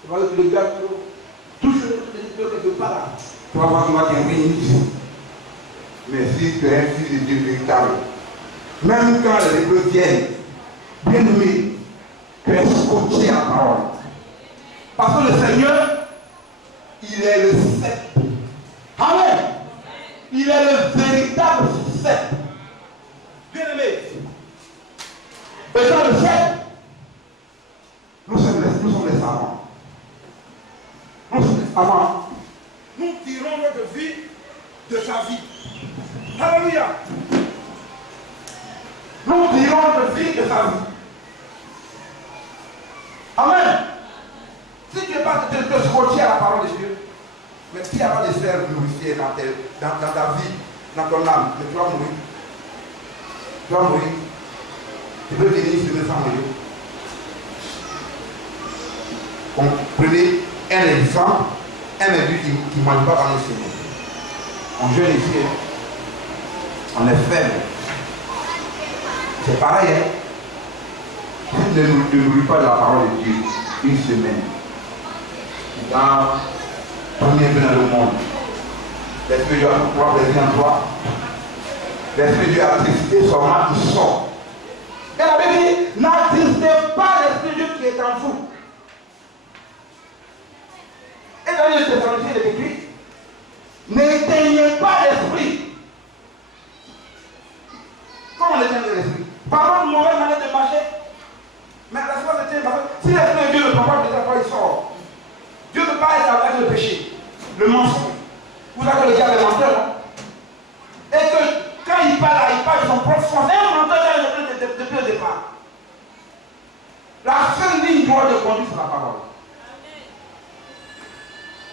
tu vois que le gars touche quelque part là. Tu vas voir comment il y a une minute. Mais si tu es un fils de Dieu véritable, même quand les épreuves viennent, bien aimé, tu es scotché à la parole. Parce que le Seigneur, il est le cep. Amen. Il est le véritable cep. Bien aimé. Et dans le cep, nous sommes les savants. Nous sommes les savants. Nous tirons notre vie de sa vie. Alléluia. Nous tirons notre vie de sa vie. Amen. Si tu n'es pas de te scotcher à la parole de Dieu, mais qui a des sphères glorifiées dans ta vie, dans ton âme, mais tu vas mourir. Tu vas mourir. Tu peux venir sur le sang de Dieu. Prenez un exemple, un individu qui ne mange pas dans le Seigneur. On jeûne ici, on est faible. C'est pareil, hein. Si tu ne nourris pas de la parole de Dieu une semaine, dans premier peu dans le monde, l'Esprit de Dieu a pouvoir plaisir en toi. L'Esprit de Dieu a attristé son âme, il sort. Et la Bible dit, n'attristez pas l'Esprit de Dieu qui est en vous. Et dans les Thessaloniciens, il est écrit, n'éteignez pas l'Esprit. Comment on éteint l'Esprit? Par une mauvaise manière de marcher. Mais la chose est parce que si l'Esprit de Dieu ne prend pas de fois, il sort. Dieu ne peut pas être avec le péché, le mensonge. Vous savez que le diable est menteur. Et que quand il parle de son propre sens. C'est un menteur depuis le départ. La seule ligne droite de conduite, c'est la parole.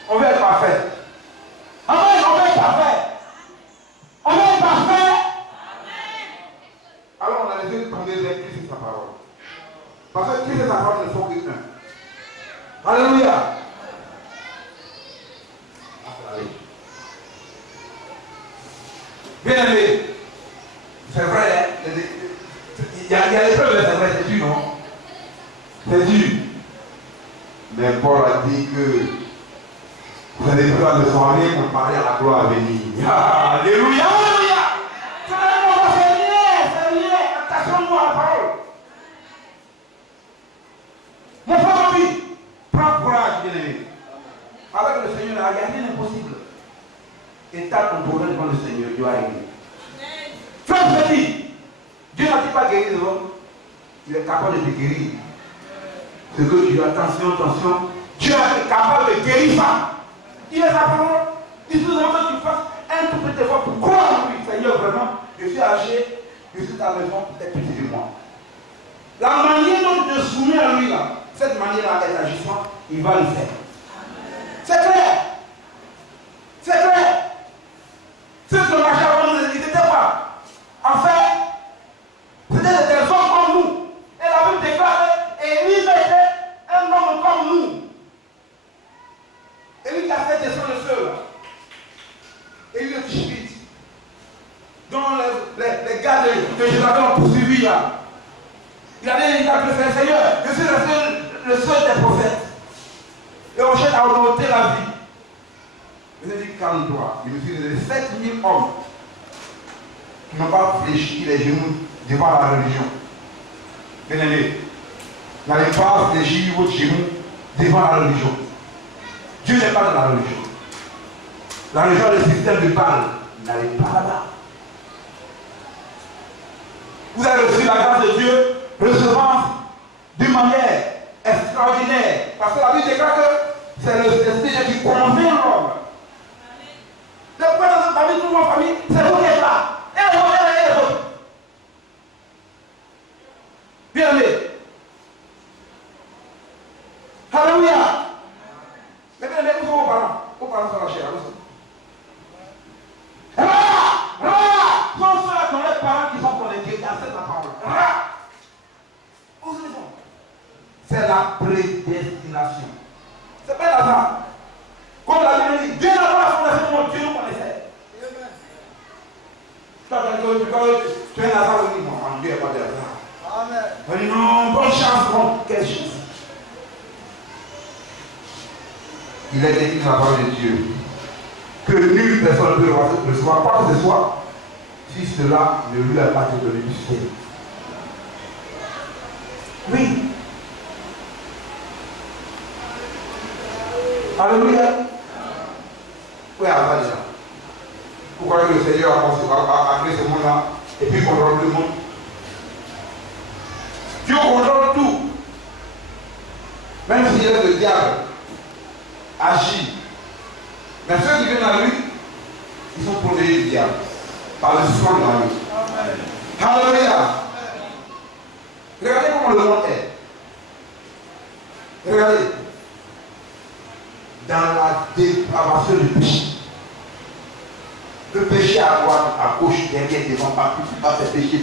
On veut être parfait. Amen, on veut être parfait. On veut être parfait. Alors on a les yeux tournés vers Christ et sa parole. Parce que Christ et sa parole ne sont qu'un. Alléluia. Bien aimé, c'est vrai, il y a des preuves, c'est vrai, c'est dur, non? C'est dur. Mais Paul a dit que vous allez pouvoir le soirée comparé à la gloire à venir. Alléluia, alléluia. C'est lié, attention-nous à la parole. Mon frère ami, prends courage, bien aimé. Avec le Seigneur, il n'y a rien d'impossible. Et t'as ton problème devant le Seigneur, Dieu a réglé. Frère, je dis, Dieu n'a-t-il pas guéri les hommes? Il est capable de te guérir. Ce que tu as, attention, Dieu est capable de guérir ça. Il est sa parole. Il nous demande que tu fasses un tout petit effort pour croire en lui. Seigneur, vraiment, je suis âgé, je suis à la maison, t'es petit de moi. La manière dont tu te soumets à lui, là, cette manière-là est agissement, il va le faire. C'est clair. C'est clair. Ceux qui ont marché avant nous, ils étaient quoi? En fait, c'était des hommes comme nous. Et la Bible déclare qu'Élie était un homme comme nous. Élie qui a fait descendre le feu. Élie le Tishbite. Dont les gars de Jérusalem ont poursuivi là. Il a dit, le Seigneur, je suis le seul des prophètes. Et on cherche à augmenter la vie. Je lui ai dit, calme-toi. Il me dit, il y a 7000 hommes qui n'ont pas fléchi les genoux devant la religion. Bien-aimé, n'allez pas fléchir votre genou devant la religion. Dieu n'est pas dans la religion. La religion est le système de Baal. N'allez pas là-bas. Vous avez reçu la grâce de Dieu, recevant d'une manière extraordinaire. Parce que la Bible déclare que c'est le Seigneur qui convainc l'homme. Le point dans ta vie, toute votre famille, c'est vous qui êtes là. Et les autres. Bien aimé. Alléluia. Mais bien aimé, où sont vos parents? Vos parents sont lâchés là. Sont ceux-là qui ont les parents qui sont connectés à cette parole. Où sont-ils? C'est la prédestination. C'est pas là-bas. Comme la Bible dit, Dieu n'a pas fondé mon Dieu nous connaissait. Tu es un hasard, on dit non, Dieu n'est pas de hasard. Amen. On dit non, bonne chance, bon, quelle chance. Il est écrit dans la parole de Dieu que nulle personne ne peut recevoir quoi que ce soit si cela ne lui a pas été donné du ciel. Oui. Alléluia. Oui, avant déjà. Pourquoi le Seigneur a créé ce monde-là et puis contrôle le monde? Dieu contrôle tout. Même si le diable agit. Mais ceux qui viennent à lui, ils sont protégés du diable. Par le sang de la vie. Alléluia. Regardez comment le monde est. Regardez. Dans la dépravation du péché. Le péché à droite, à gauche, derrière, devant, partout, tu vas faire péché.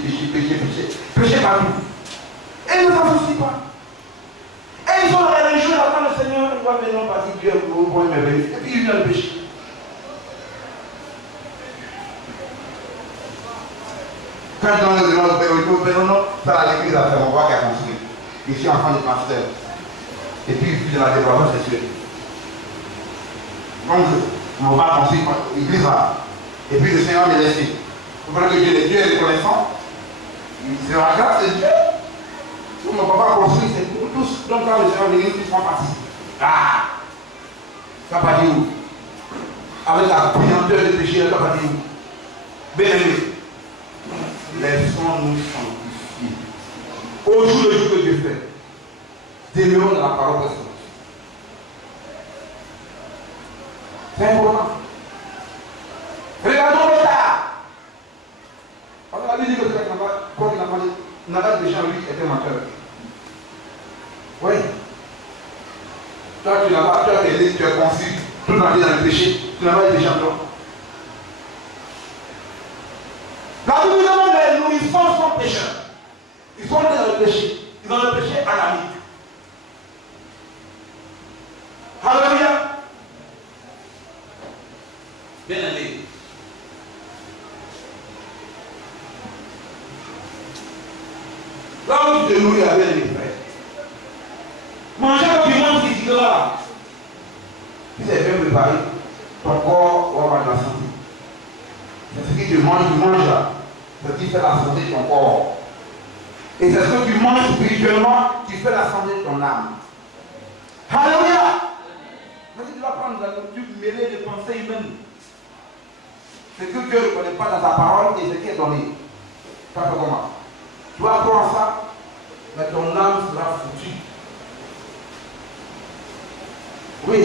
Péché partout. Et ils ne s'en soucient pas. Et ils ont la religion, là-bas, le Seigneur, il va venir parce que Dieu est pour vous, et puis il vient le péché. Quand on est devant le Père, non, ça a l'église à faire, on voit qu'elle a construit. Je suis enfant de pasteur. Et puis, il vit dans la dépravation sexuelle. Donc, on va construire l'église là. Et puis, le Seigneur est laissé. Vous voyez que Dieu est reconnaissant. C'est la grâce de Dieu. Tout mon papa construit, c'est pour tous. Donc, quand le Seigneur de l'église, ils font partie. Ah! Ça va dire où? Avec la brillanteur du péché, ça va dire où? Bien aimé. Laissons-nous sanctifier. Au jour le jour que Dieu fait, demeurons dans la parole de Dieu. C'est important. Regardons le tas. Parce que la Bible dit que quand il n'a pas de péché en lui, était menteur. Oui. Toi, tu n'as pas, tu es conçu, tout entier dans le péché, tu n'as pas de péché en toi. La Bible demande les nourrissons sont pécheurs. Ils sont dans le péché. Ils ont le péché adamique. Alléluia. Bien aimé. Là où tu te nourris avec les frères. Manger le piment physique là. Si c'est bien préparé, ton corps va avoir de la santé. C'est ce que tu manges là. C'est ce qui fait la santé de ton corps. Et c'est ce que tu manges spirituellement qui fait la santé de ton âme. Alléluia. Mais si tu vas prendre la nourriture mêlée de pensées humaines, ce que Dieu ne connaît pas dans sa parole et ce qui est donné. Ça fait comment? Tu vas prendre ça, mais ton âme sera foutue. Oui.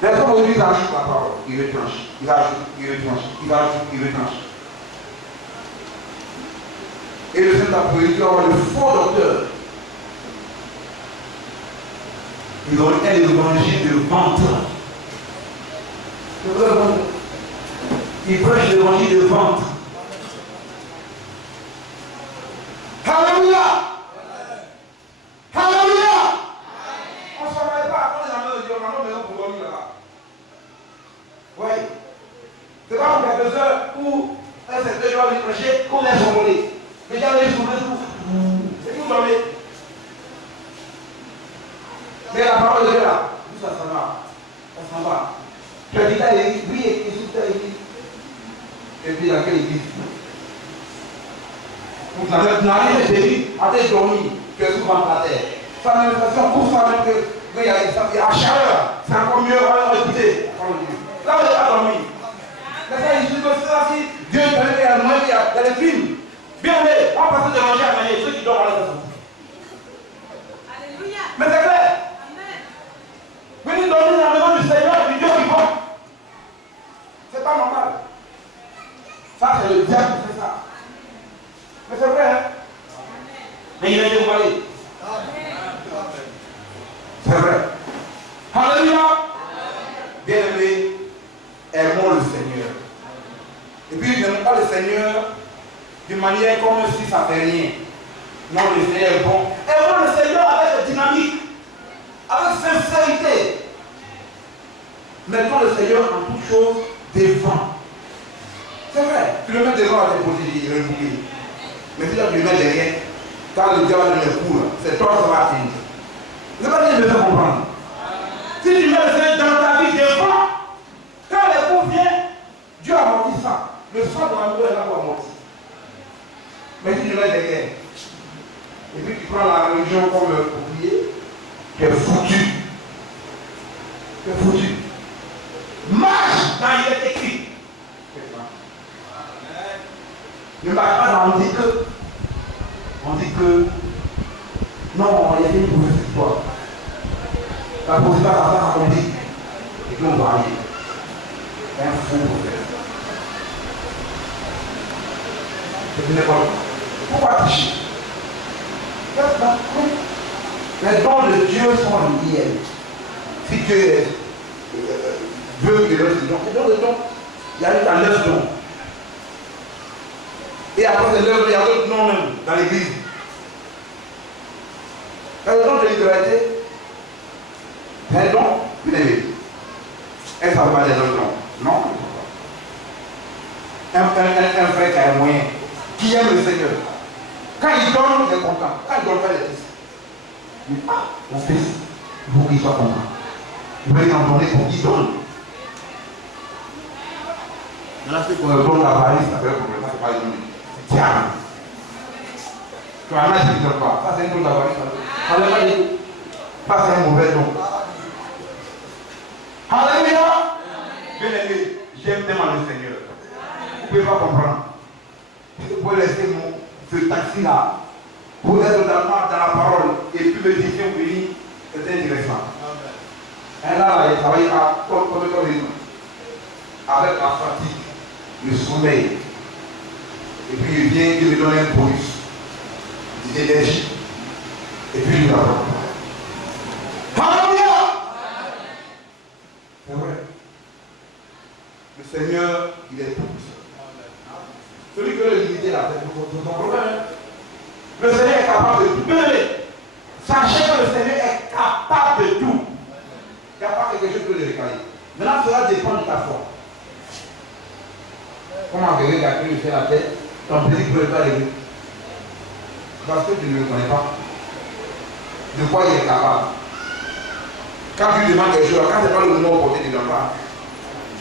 Mais comme aujourd'hui, il ajoute la parole, il retranche, il retranche. Et le Saint-Apôtre, il va avoir le faux docteur. Ils ont un évangile de vente. Ils prêchent l'évangile de vente. Alléluia! Alléluia! On ne s'en va pas à cause de la main de Dieu, on a une maison pour dormir là-bas. Oui. C'est pas pour quelques heures où un secteur va venir prêcher, qu'on est s'envoler. Les gens les souverains, c'est qui vous dormez. Mais la parole de Dieu là, ça s'en va. Ça s'en va. Tu as dit là, oui, et sous ta église. Et puis dans quelle église? Tu n'as rien fait, à tes dormir, tu es souvent par terre. Sa manifestation pour ça même que il y a la chaleur, c'est encore mieux à écouter. Là, on n'est pas dormi. Mais ça, il dit que c'est ça, si Dieu permet qu'il y a moins, il y a des films. Bien, mais on passe de manger à manger, ceux qui dorment à la maison. Alléluia. Mais c'est clair. Amen. Venir dormir dans la maison du Seigneur et du Dieu qui vont. C'est pas normal. Ça, c'est le diable qui fait ça. Mais c'est vrai, hein? Mais il a été voilé. C'est vrai. Alléluia. Bien-aimés, aimons le Seigneur. Et puis, n'aimons pas le Seigneur d'une manière comme si ça ne fait rien. Non, le Seigneur est bon. Aimons le Seigneur avec dynamique, avec sincérité. Mettons le Seigneur en toutes choses devant. C'est vrai. Tu le mets devant à tes positions, il est bouillé. Mais si tu le mets derrière, quand le diable va donner le coup, c'est toi qui ça va atteindre. C'est pas dire de me faire comprendre. Si tu mets le Seigneur dans ta vie devant, quand les coups viennent, Dieu amortit ça. Le sang de l'amour est là pour amortir. Mais si tu mets derrière, et puis tu prends la religion comme bouclier, tu es foutu. Tu es foutu. Marche quand il est écrit. Ne marche pas dans on dit que. On dit que. Non, il y a une mauvaise histoire. La mauvaise histoire, ça va raconter. Et puis on va aller. Un fou prophète. Pourquoi tricher? Les dons de Dieu sont liés. Si Dieu veut que l'autre don, il y a eu un 9 dons. Et après ces 9 dons, il y a d'autres noms même dans l'église. Le don de liberté, c'est un don, bien aimé. Est-ce que ça va pas des autres dons? Non, un frère qui a un moyen, qui aime le Seigneur. Quand il donne, il est content. Quand il donne pas les fils, il dit, ah, mon fils, il faut qu'il soit content. Il veut en donner pour qu'il donne. Maintenant, c'est pour le don d'avarice, ça fait un problème, ça c'est pas le don. C'est diable. Tu en as qui ne donne pas. Ça c'est un don d'avarice. Ça n'est pas du tout. Ça c'est un mauvais don. Alléluia. Bien aimé, j'aime tellement le Seigneur. Vous ne pouvez pas comprendre. Vous pouvez laisser ce taxi-là pour être totalement dans la parole et puis me dire que oui, c'est intéressant. Et là, il travaille comme avec la fatigue, le sommeil. Et puis il vient, il me donne un bonus d'énergie. Et puis il apprend. Alléluia! C'est vrai. Le Seigneur, il est tout puissant. Celui qui veut limiter la tête, c'est son problème. Le Seigneur est capable de tout. Sachez que le Seigneur est capable de tout. Il n'y a pas quelque chose qui peut le récaler. Maintenant, cela dépend de ta foi. Comment quelqu'un qui a pu faire la tête, ton plaisir ne peut pas régler. Parce que tu ne le connais pas. De quoi il est capable. Quand tu lui demandes quelque chose, quand ce n'est pas le moment au côté, tu ne donnes pas.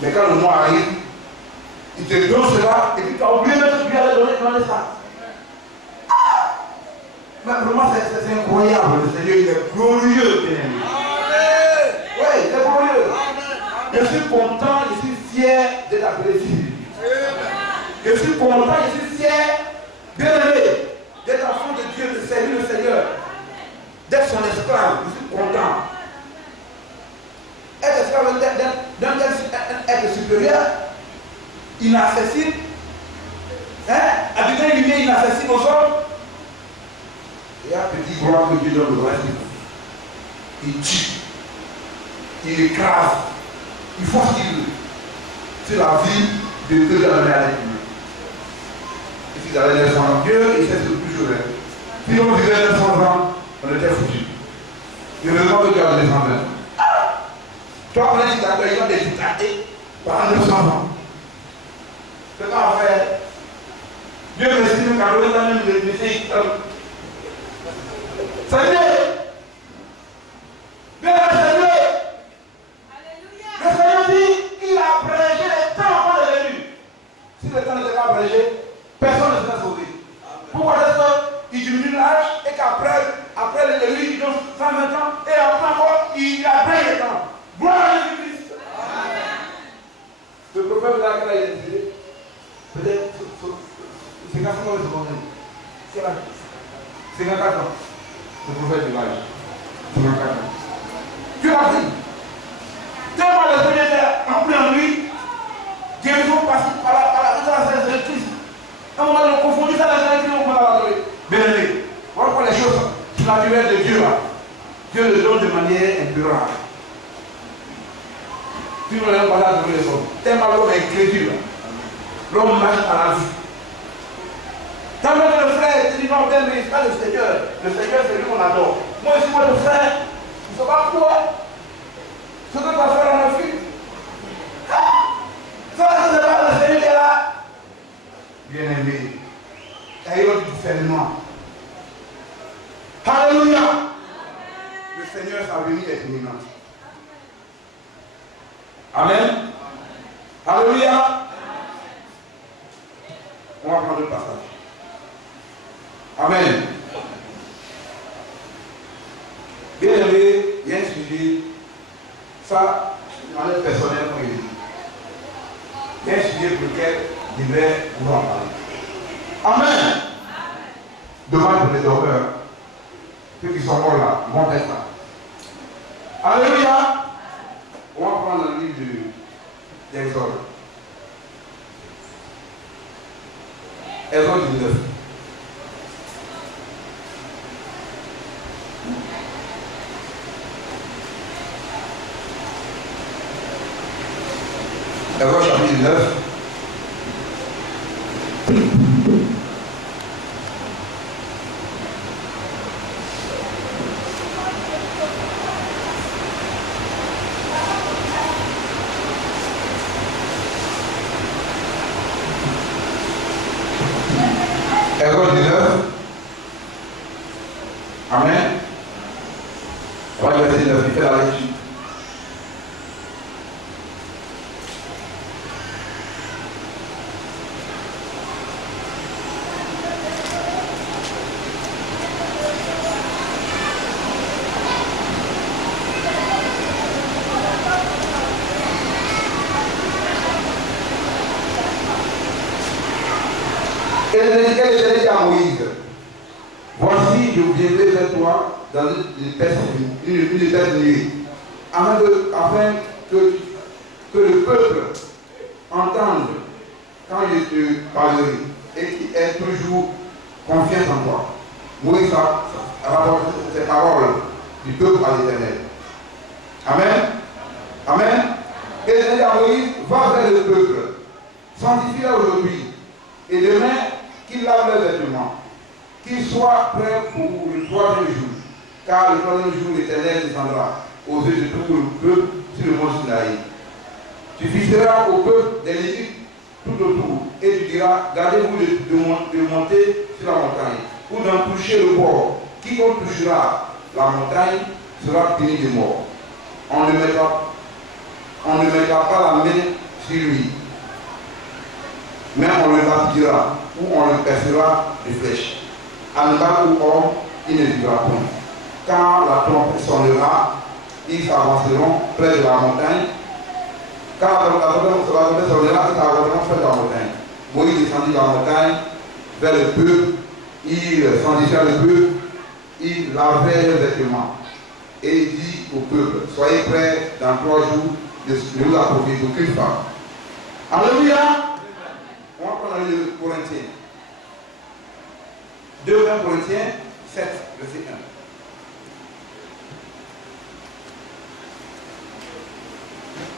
Mais quand le moment arrive, il te donne cela, et puis tu as oublié même que tu lui avais donné ça. Mais vraiment, c'est incroyable. Le Seigneur, il est glorieux, bien aimé. Oui, il est glorieux. Je suis content, je suis fier d'être appelé fils de Dieu. Je suis content, je suis fier, bien aimé, d'être enfant de Dieu, de servir le Seigneur, d'être son esclave. Je suis content. Être esclave d'un être supérieur, inaccessible, habiter une lumière inaccessible aux hommes. Il y a un petit gloire que Dieu donne au reste. Il tue, il écrase, il faut ce qu'il veut. C'est la vie de Dieu dans la réalité. Et s'ils avaient 900 ans, Dieu, il sait ce que toujours est. Si on vivait 900 ans, on était foutus. Heureusement que Dieu a 900 ans. Tu vois, on a dit qu'ils ont des dictatés pendant 900 ans. C'est pas à faire. Dieu merci de cadeau, il a même laissé. Seigneur! Bien Seigneur! Le Seigneur dit qu'il a abrégé les temps avant de venir. Si le temps n'était pas abrégé, personne ne serait sauvé. Pourquoi est-ce qu'il diminue l'âge et qu'après le début, il donne 120 ans et après encore, il abrège les temps. Gloire à Jésus-Christ! Le prophète là qu'il a identifié, peut-être c'est 4 ans de seconde. C'est 54 ans. Le prophète de l'âge. 54 ans. Dieu l'a dit. Tellement le Seigneur était rempli en lui, guérison passée par la Sainte Christ. À un moment, on confondit ça avec la Sainte Christ, on va la bien aimé. Voilà pourquoi les choses naturelles de Dieu là. Dieu le donne de manière impérable. Tu ne l'as pas là de les hommes. Tellement l'homme est crédule. L'homme marche à la vie. Tant que le frère te dit non, mais c'est pas le Seigneur. Le Seigneur, c'est lui qu'on adore. Moi aussi, moi, le frère, je ne sais pas quoi. Ce que tu vas faire en Afrique. Ça, c'est pas le Seigneur qui est là. Bien aimé. Ayons du discernement. Alléluia. Le Seigneur, sa venue est imminente. Amen. Alléluia. On va prendre le passage. Amen. Bien aimé, il y a un sujet, ça, dans l'aide personnelle, comme il dit. Il y a un sujet pour lequel je vais vous en parler. Amen. Dommage pour les dormeurs. Ceux qui sont morts là, vont être là. Alléluia. On va prendre le livre d'Exode. Exode 19. Exode chapitre 19. Exode 19. Amen. On va verser 9, il fait la lecture. Elle était à Moïse. Voici, je viendrai vers toi dans une tête nuée, afin que le peuple entende quand je te parlerai et qu'il ait toujours confiance en toi. Moïse a rapporté ces paroles du peuple à l'Éternel. Amen. Amen. Et l'Éternel à Moïse, va vers le peuple, sanctifie-le aujourd'hui, et demain, qu'il lave leurs vêtements, qu'il soit prêt pour le troisième jour, car le troisième jour, l'Éternel descendra aux yeux de tout le peuple sur le mont Sinaï. Tu fixeras au peuple des limites tout autour, et tu diras, gardez-vous de monter sur la montagne, ou d'en toucher le bord. Quiconque touchera la montagne sera puni de mort. On ne mettra pas la main sur lui, mais on le lapidera, ou on le percera de flèches. Animal ou homme, il ne vivra point. Quand la trompette sonnera, ils s'avanceront près de la montagne. Quand la trompette sonnera, ils s'avanceront près de la montagne. Moïse descendit de la montagne vers le peuple, il sanctifia le peuple, il lavait les vêtements. Et il dit au peuple, soyez prêts dans 3 jours, ne vous appropriez d'aucune femme. Alléluia. On va prendre le Corinthiens. 2 Corinthiens 7, verset 1.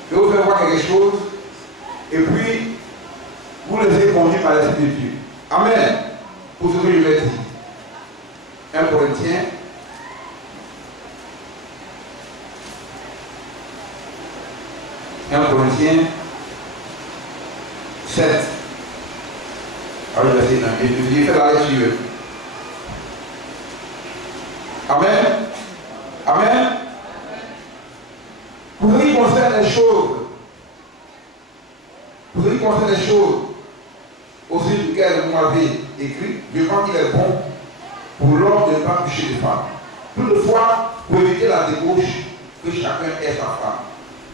Je vais vous faire voir quelque chose, et puis vous laissez conduire par l'Esprit de Dieu. Amen. Pour ce que je vais dire. 1 Corinthiens. Corinthiens 7. Alors, verset 1. Je vais faire la lecture. Amen. Amen. Pour ce qui concerne les choses, au sujet duquel vous m'avez écrit, je crois qu'il est bon pour l'homme de ne pas toucher les femmes. Toutefois, pour éviter la débauche, que chacun ait sa femme,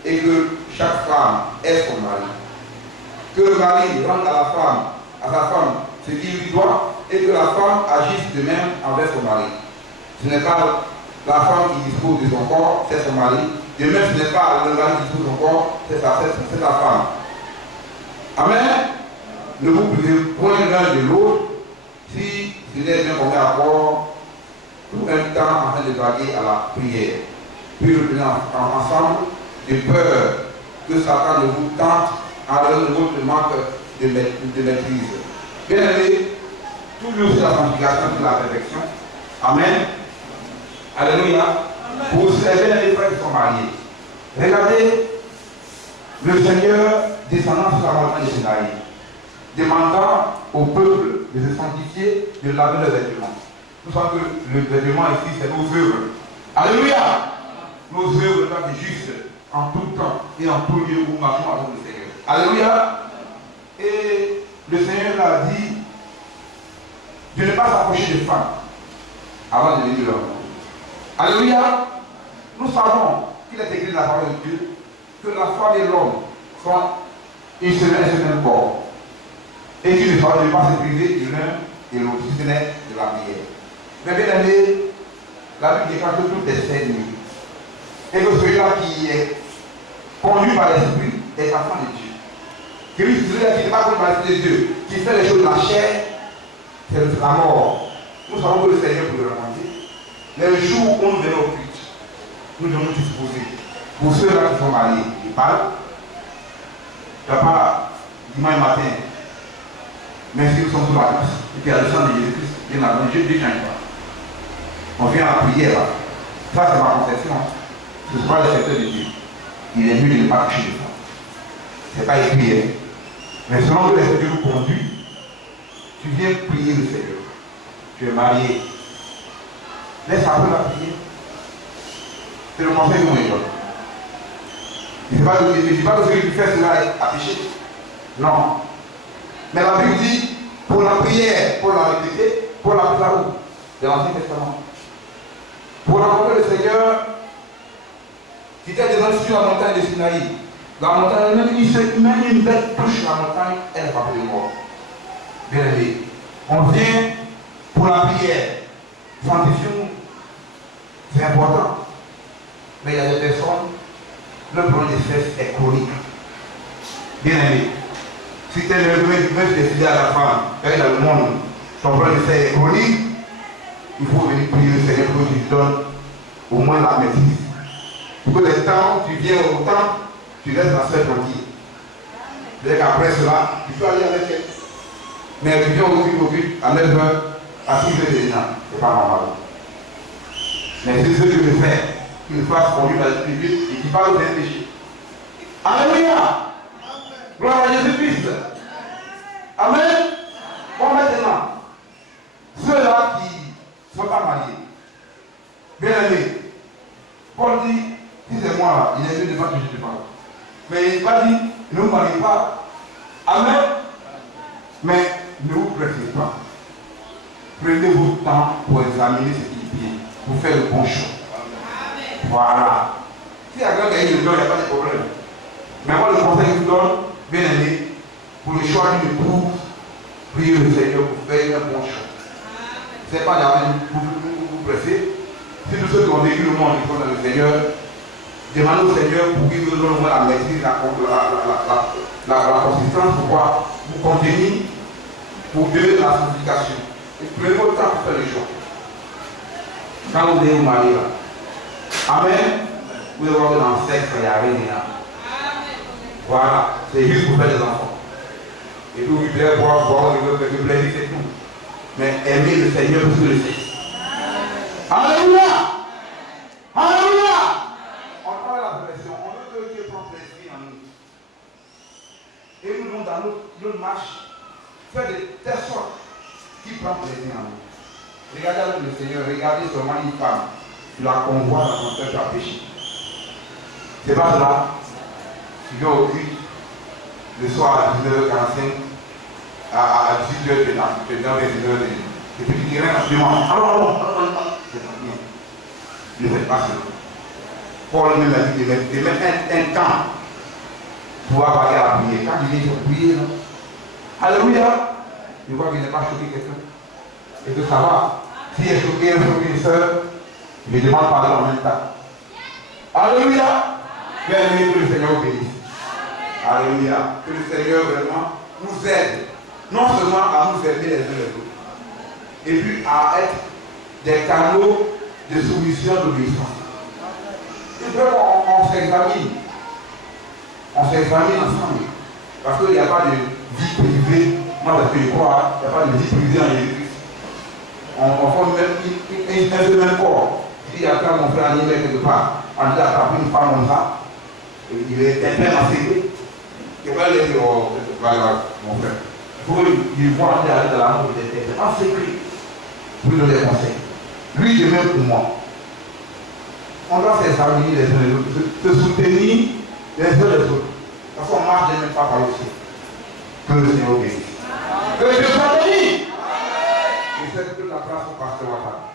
et que chaque femme ait son mari. Que le mari rende à sa femme ce qu'il lui doit, et que la femme agisse de même envers son mari. Ce n'est pas la femme qui dispose de son corps, c'est son mari. De même, ce n'est pas le mari qui dispose de son corps, c'est sa femme. Amen. Ne vous privez point l'un de l'autre, si ce n'est bien commun accord, tout un temps afin de vaguer à la prière. Puis retenez ensemble, de peur que Satan ne vous tente en raison de votre manque de maîtrise. Bien aimé, toujours sur la sanctification, sur la perfection. Amen. Alléluia. Pour ces bien-aimés frères qui sont mariés, regardez le Seigneur descendant sur la montagne de Sinaï, demandant au peuple de se sanctifier, de laver leurs vêtements. Nous savons que le vêtement ici, c'est nos œuvres. Alléluia. Nos œuvres doivent être justes en tout temps et en tout lieu où nous marchons avec le Seigneur. Alléluia. Et le Seigneur l'a dit de ne pas s'approcher des femmes avant de venir leur monde. Alléluia. Nous savons qu'il est écrit dans la parole de Dieu que la femme et l'homme sont un seul corps. Et qu'il ne faut pas se priver de l'un et l'autre, si ce n'est de la prière. Mais bien aimé, la Bible déclare que tout est fait nuit. Et que celui-là qui est conduit par l'Esprit est enfant de Dieu. Celui-là qui n'est pas conduit par l'Esprit de Dieu, qui fait les choses de la chair, c'est la mort. Nous savons que le Seigneur pour le raconter. Les jours où nous venons au culte, nous devons nous disposer. Pour ceux-là qui sont mariés, ils parlent. Il n'y a pas dimanche matin. Mais si nous sommes sous la grâce, et puis il y a le sang de Jésus-Christ, bien avant, Dieu ne change pas. On vient à la prière là. Ça, c'est ma conception. Ce n'est pas le secteur de Dieu. Il est mieux de ne pas toucher les femmes. Ce n'est pas écrit. Hein. Mais selon que l'Esprit nous conduit, tu viens prier le Seigneur. Tu es marié. Laisse après la prière. C'est le conseil que nous donne. Il ne dit pas que celui qui fait cela a péché. Non. Mais la Bible dit, pour la prière, pour la répéter, pour la prière de l'Ancien Testament. Pour rencontrer le Seigneur, qui était descendu sur la montagne de Sinaï. La montagne, même une bête touche la montagne, elle est frappée de mort. Bien aimé. On vient pour la prière. Sanctifions-nous. C'est important. Mais il y a des personnes, le problème des fesses est chronique. Bien aimé. Si tu es le même décidé à la femme, quand il a le monde, ton problème de fesses est chronique, il faut venir prier le Seigneur pour que tu te donnes au moins la maîtrise. Pour que les temps, tu viens au temps, tu laisses la soeur tranquille. C'est-à-dire qu'après cela, tu peux aller avec elle. Mais tu viens au but à 9h, à 6h de l'état. C'est pas normal. Mais c'est ce que je veux faire. Qu'il fasse conduire par l'Esprit de Dieu et qu'il parle des péchés. Alléluia! Gloire à Jésus-Christ. Amen. Bon, maintenant, ceux-là qui ne sont pas mariés, bien aimés, Paul dit, si c'est moi là, il est mieux devant que je te parle. Mais il va dire, ne vous mariez pas. Amen. Mais ne vous pressez pas. Prenez votre temps pour examiner ce qui est bien, pour faire le bon choix. Voilà. Si la grande gagne le don, il n'y a pas de problème. Mais moi, le conseil que je vous donne, bien aimé, pour le choix d'une épouse, priez le Seigneur pour faire un bon choix. Ce n'est pas d'avoir vous presser. Si tous ceux qui ont vécu le monde qui sont dans le Seigneur, demandez au Seigneur pour qu'il vous donne la maîtrise, la consistance, pour pouvoir vous contenir, pour donner la sanctification. Et prenez votre temps pour faire le choix. Quand vous allez vous marier là. Amen. Vous devez voir que dans le sexe, il n'y a rien là. Voilà. C'est juste pour faire des enfants. Et puis vous devez voir, vous devez plaisir, c'est tout. Mais aimer le Seigneur plus que le sexe. Alléluia! Alléluia! On parle de la pression. On veut que Dieu prenne plaisir en nous. Et nous devons dans notre marche faire de telle sorte qu'il prend plaisir en nous. Regardez avec le Seigneur, regardez seulement une femme. Tu la convoites dans ton cœur, tu as péché. C'est pas cela. Tu viens au culte, le soir à 19h45, à 18h, tu es dans 21h. Et puis tu dis rien, tu demandes, allons. C'est bien. Ne faites pas cela. Paul même a dit de mettre un temps pour avoir à la prière. Quand il vient pour prier, non? Alléluia. Je vois qu'il n'est pas choqué quelqu'un. Et que ça va. S'il est choqué une soeur, je demande pardon en même temps. Alléluia. Que le Seigneur vous bénisse. Alléluia. Que le Seigneur vraiment nous aide. Non seulement à nous aider les uns les autres. Et puis à être des canaux de soumission, d'obéissance. Et puis on s'examine. On s'examine ensemble. Parce qu'il n'y a pas de vie privée. Moi, parce que je crois, il n'y a pas de vie privée en Jésus-Christ. On forme même un seul même corps. Si attend mon frère animé quelque part, on dit attraper une femme comme ça, il est un peu enseigné. Il ne va pas laisser mon frère. Il faut qu'il voit aller dans la mort de l'Éternel en secret. Pour lui donner des conseils. Lui, de même pour moi. On doit s'examiner les uns les autres, se soutenir les uns les autres. Parce qu'on marche des mêmes pas par le ciel. Que le Seigneur bénisse. Que Dieu soit béni. place au pasteur Ouattara.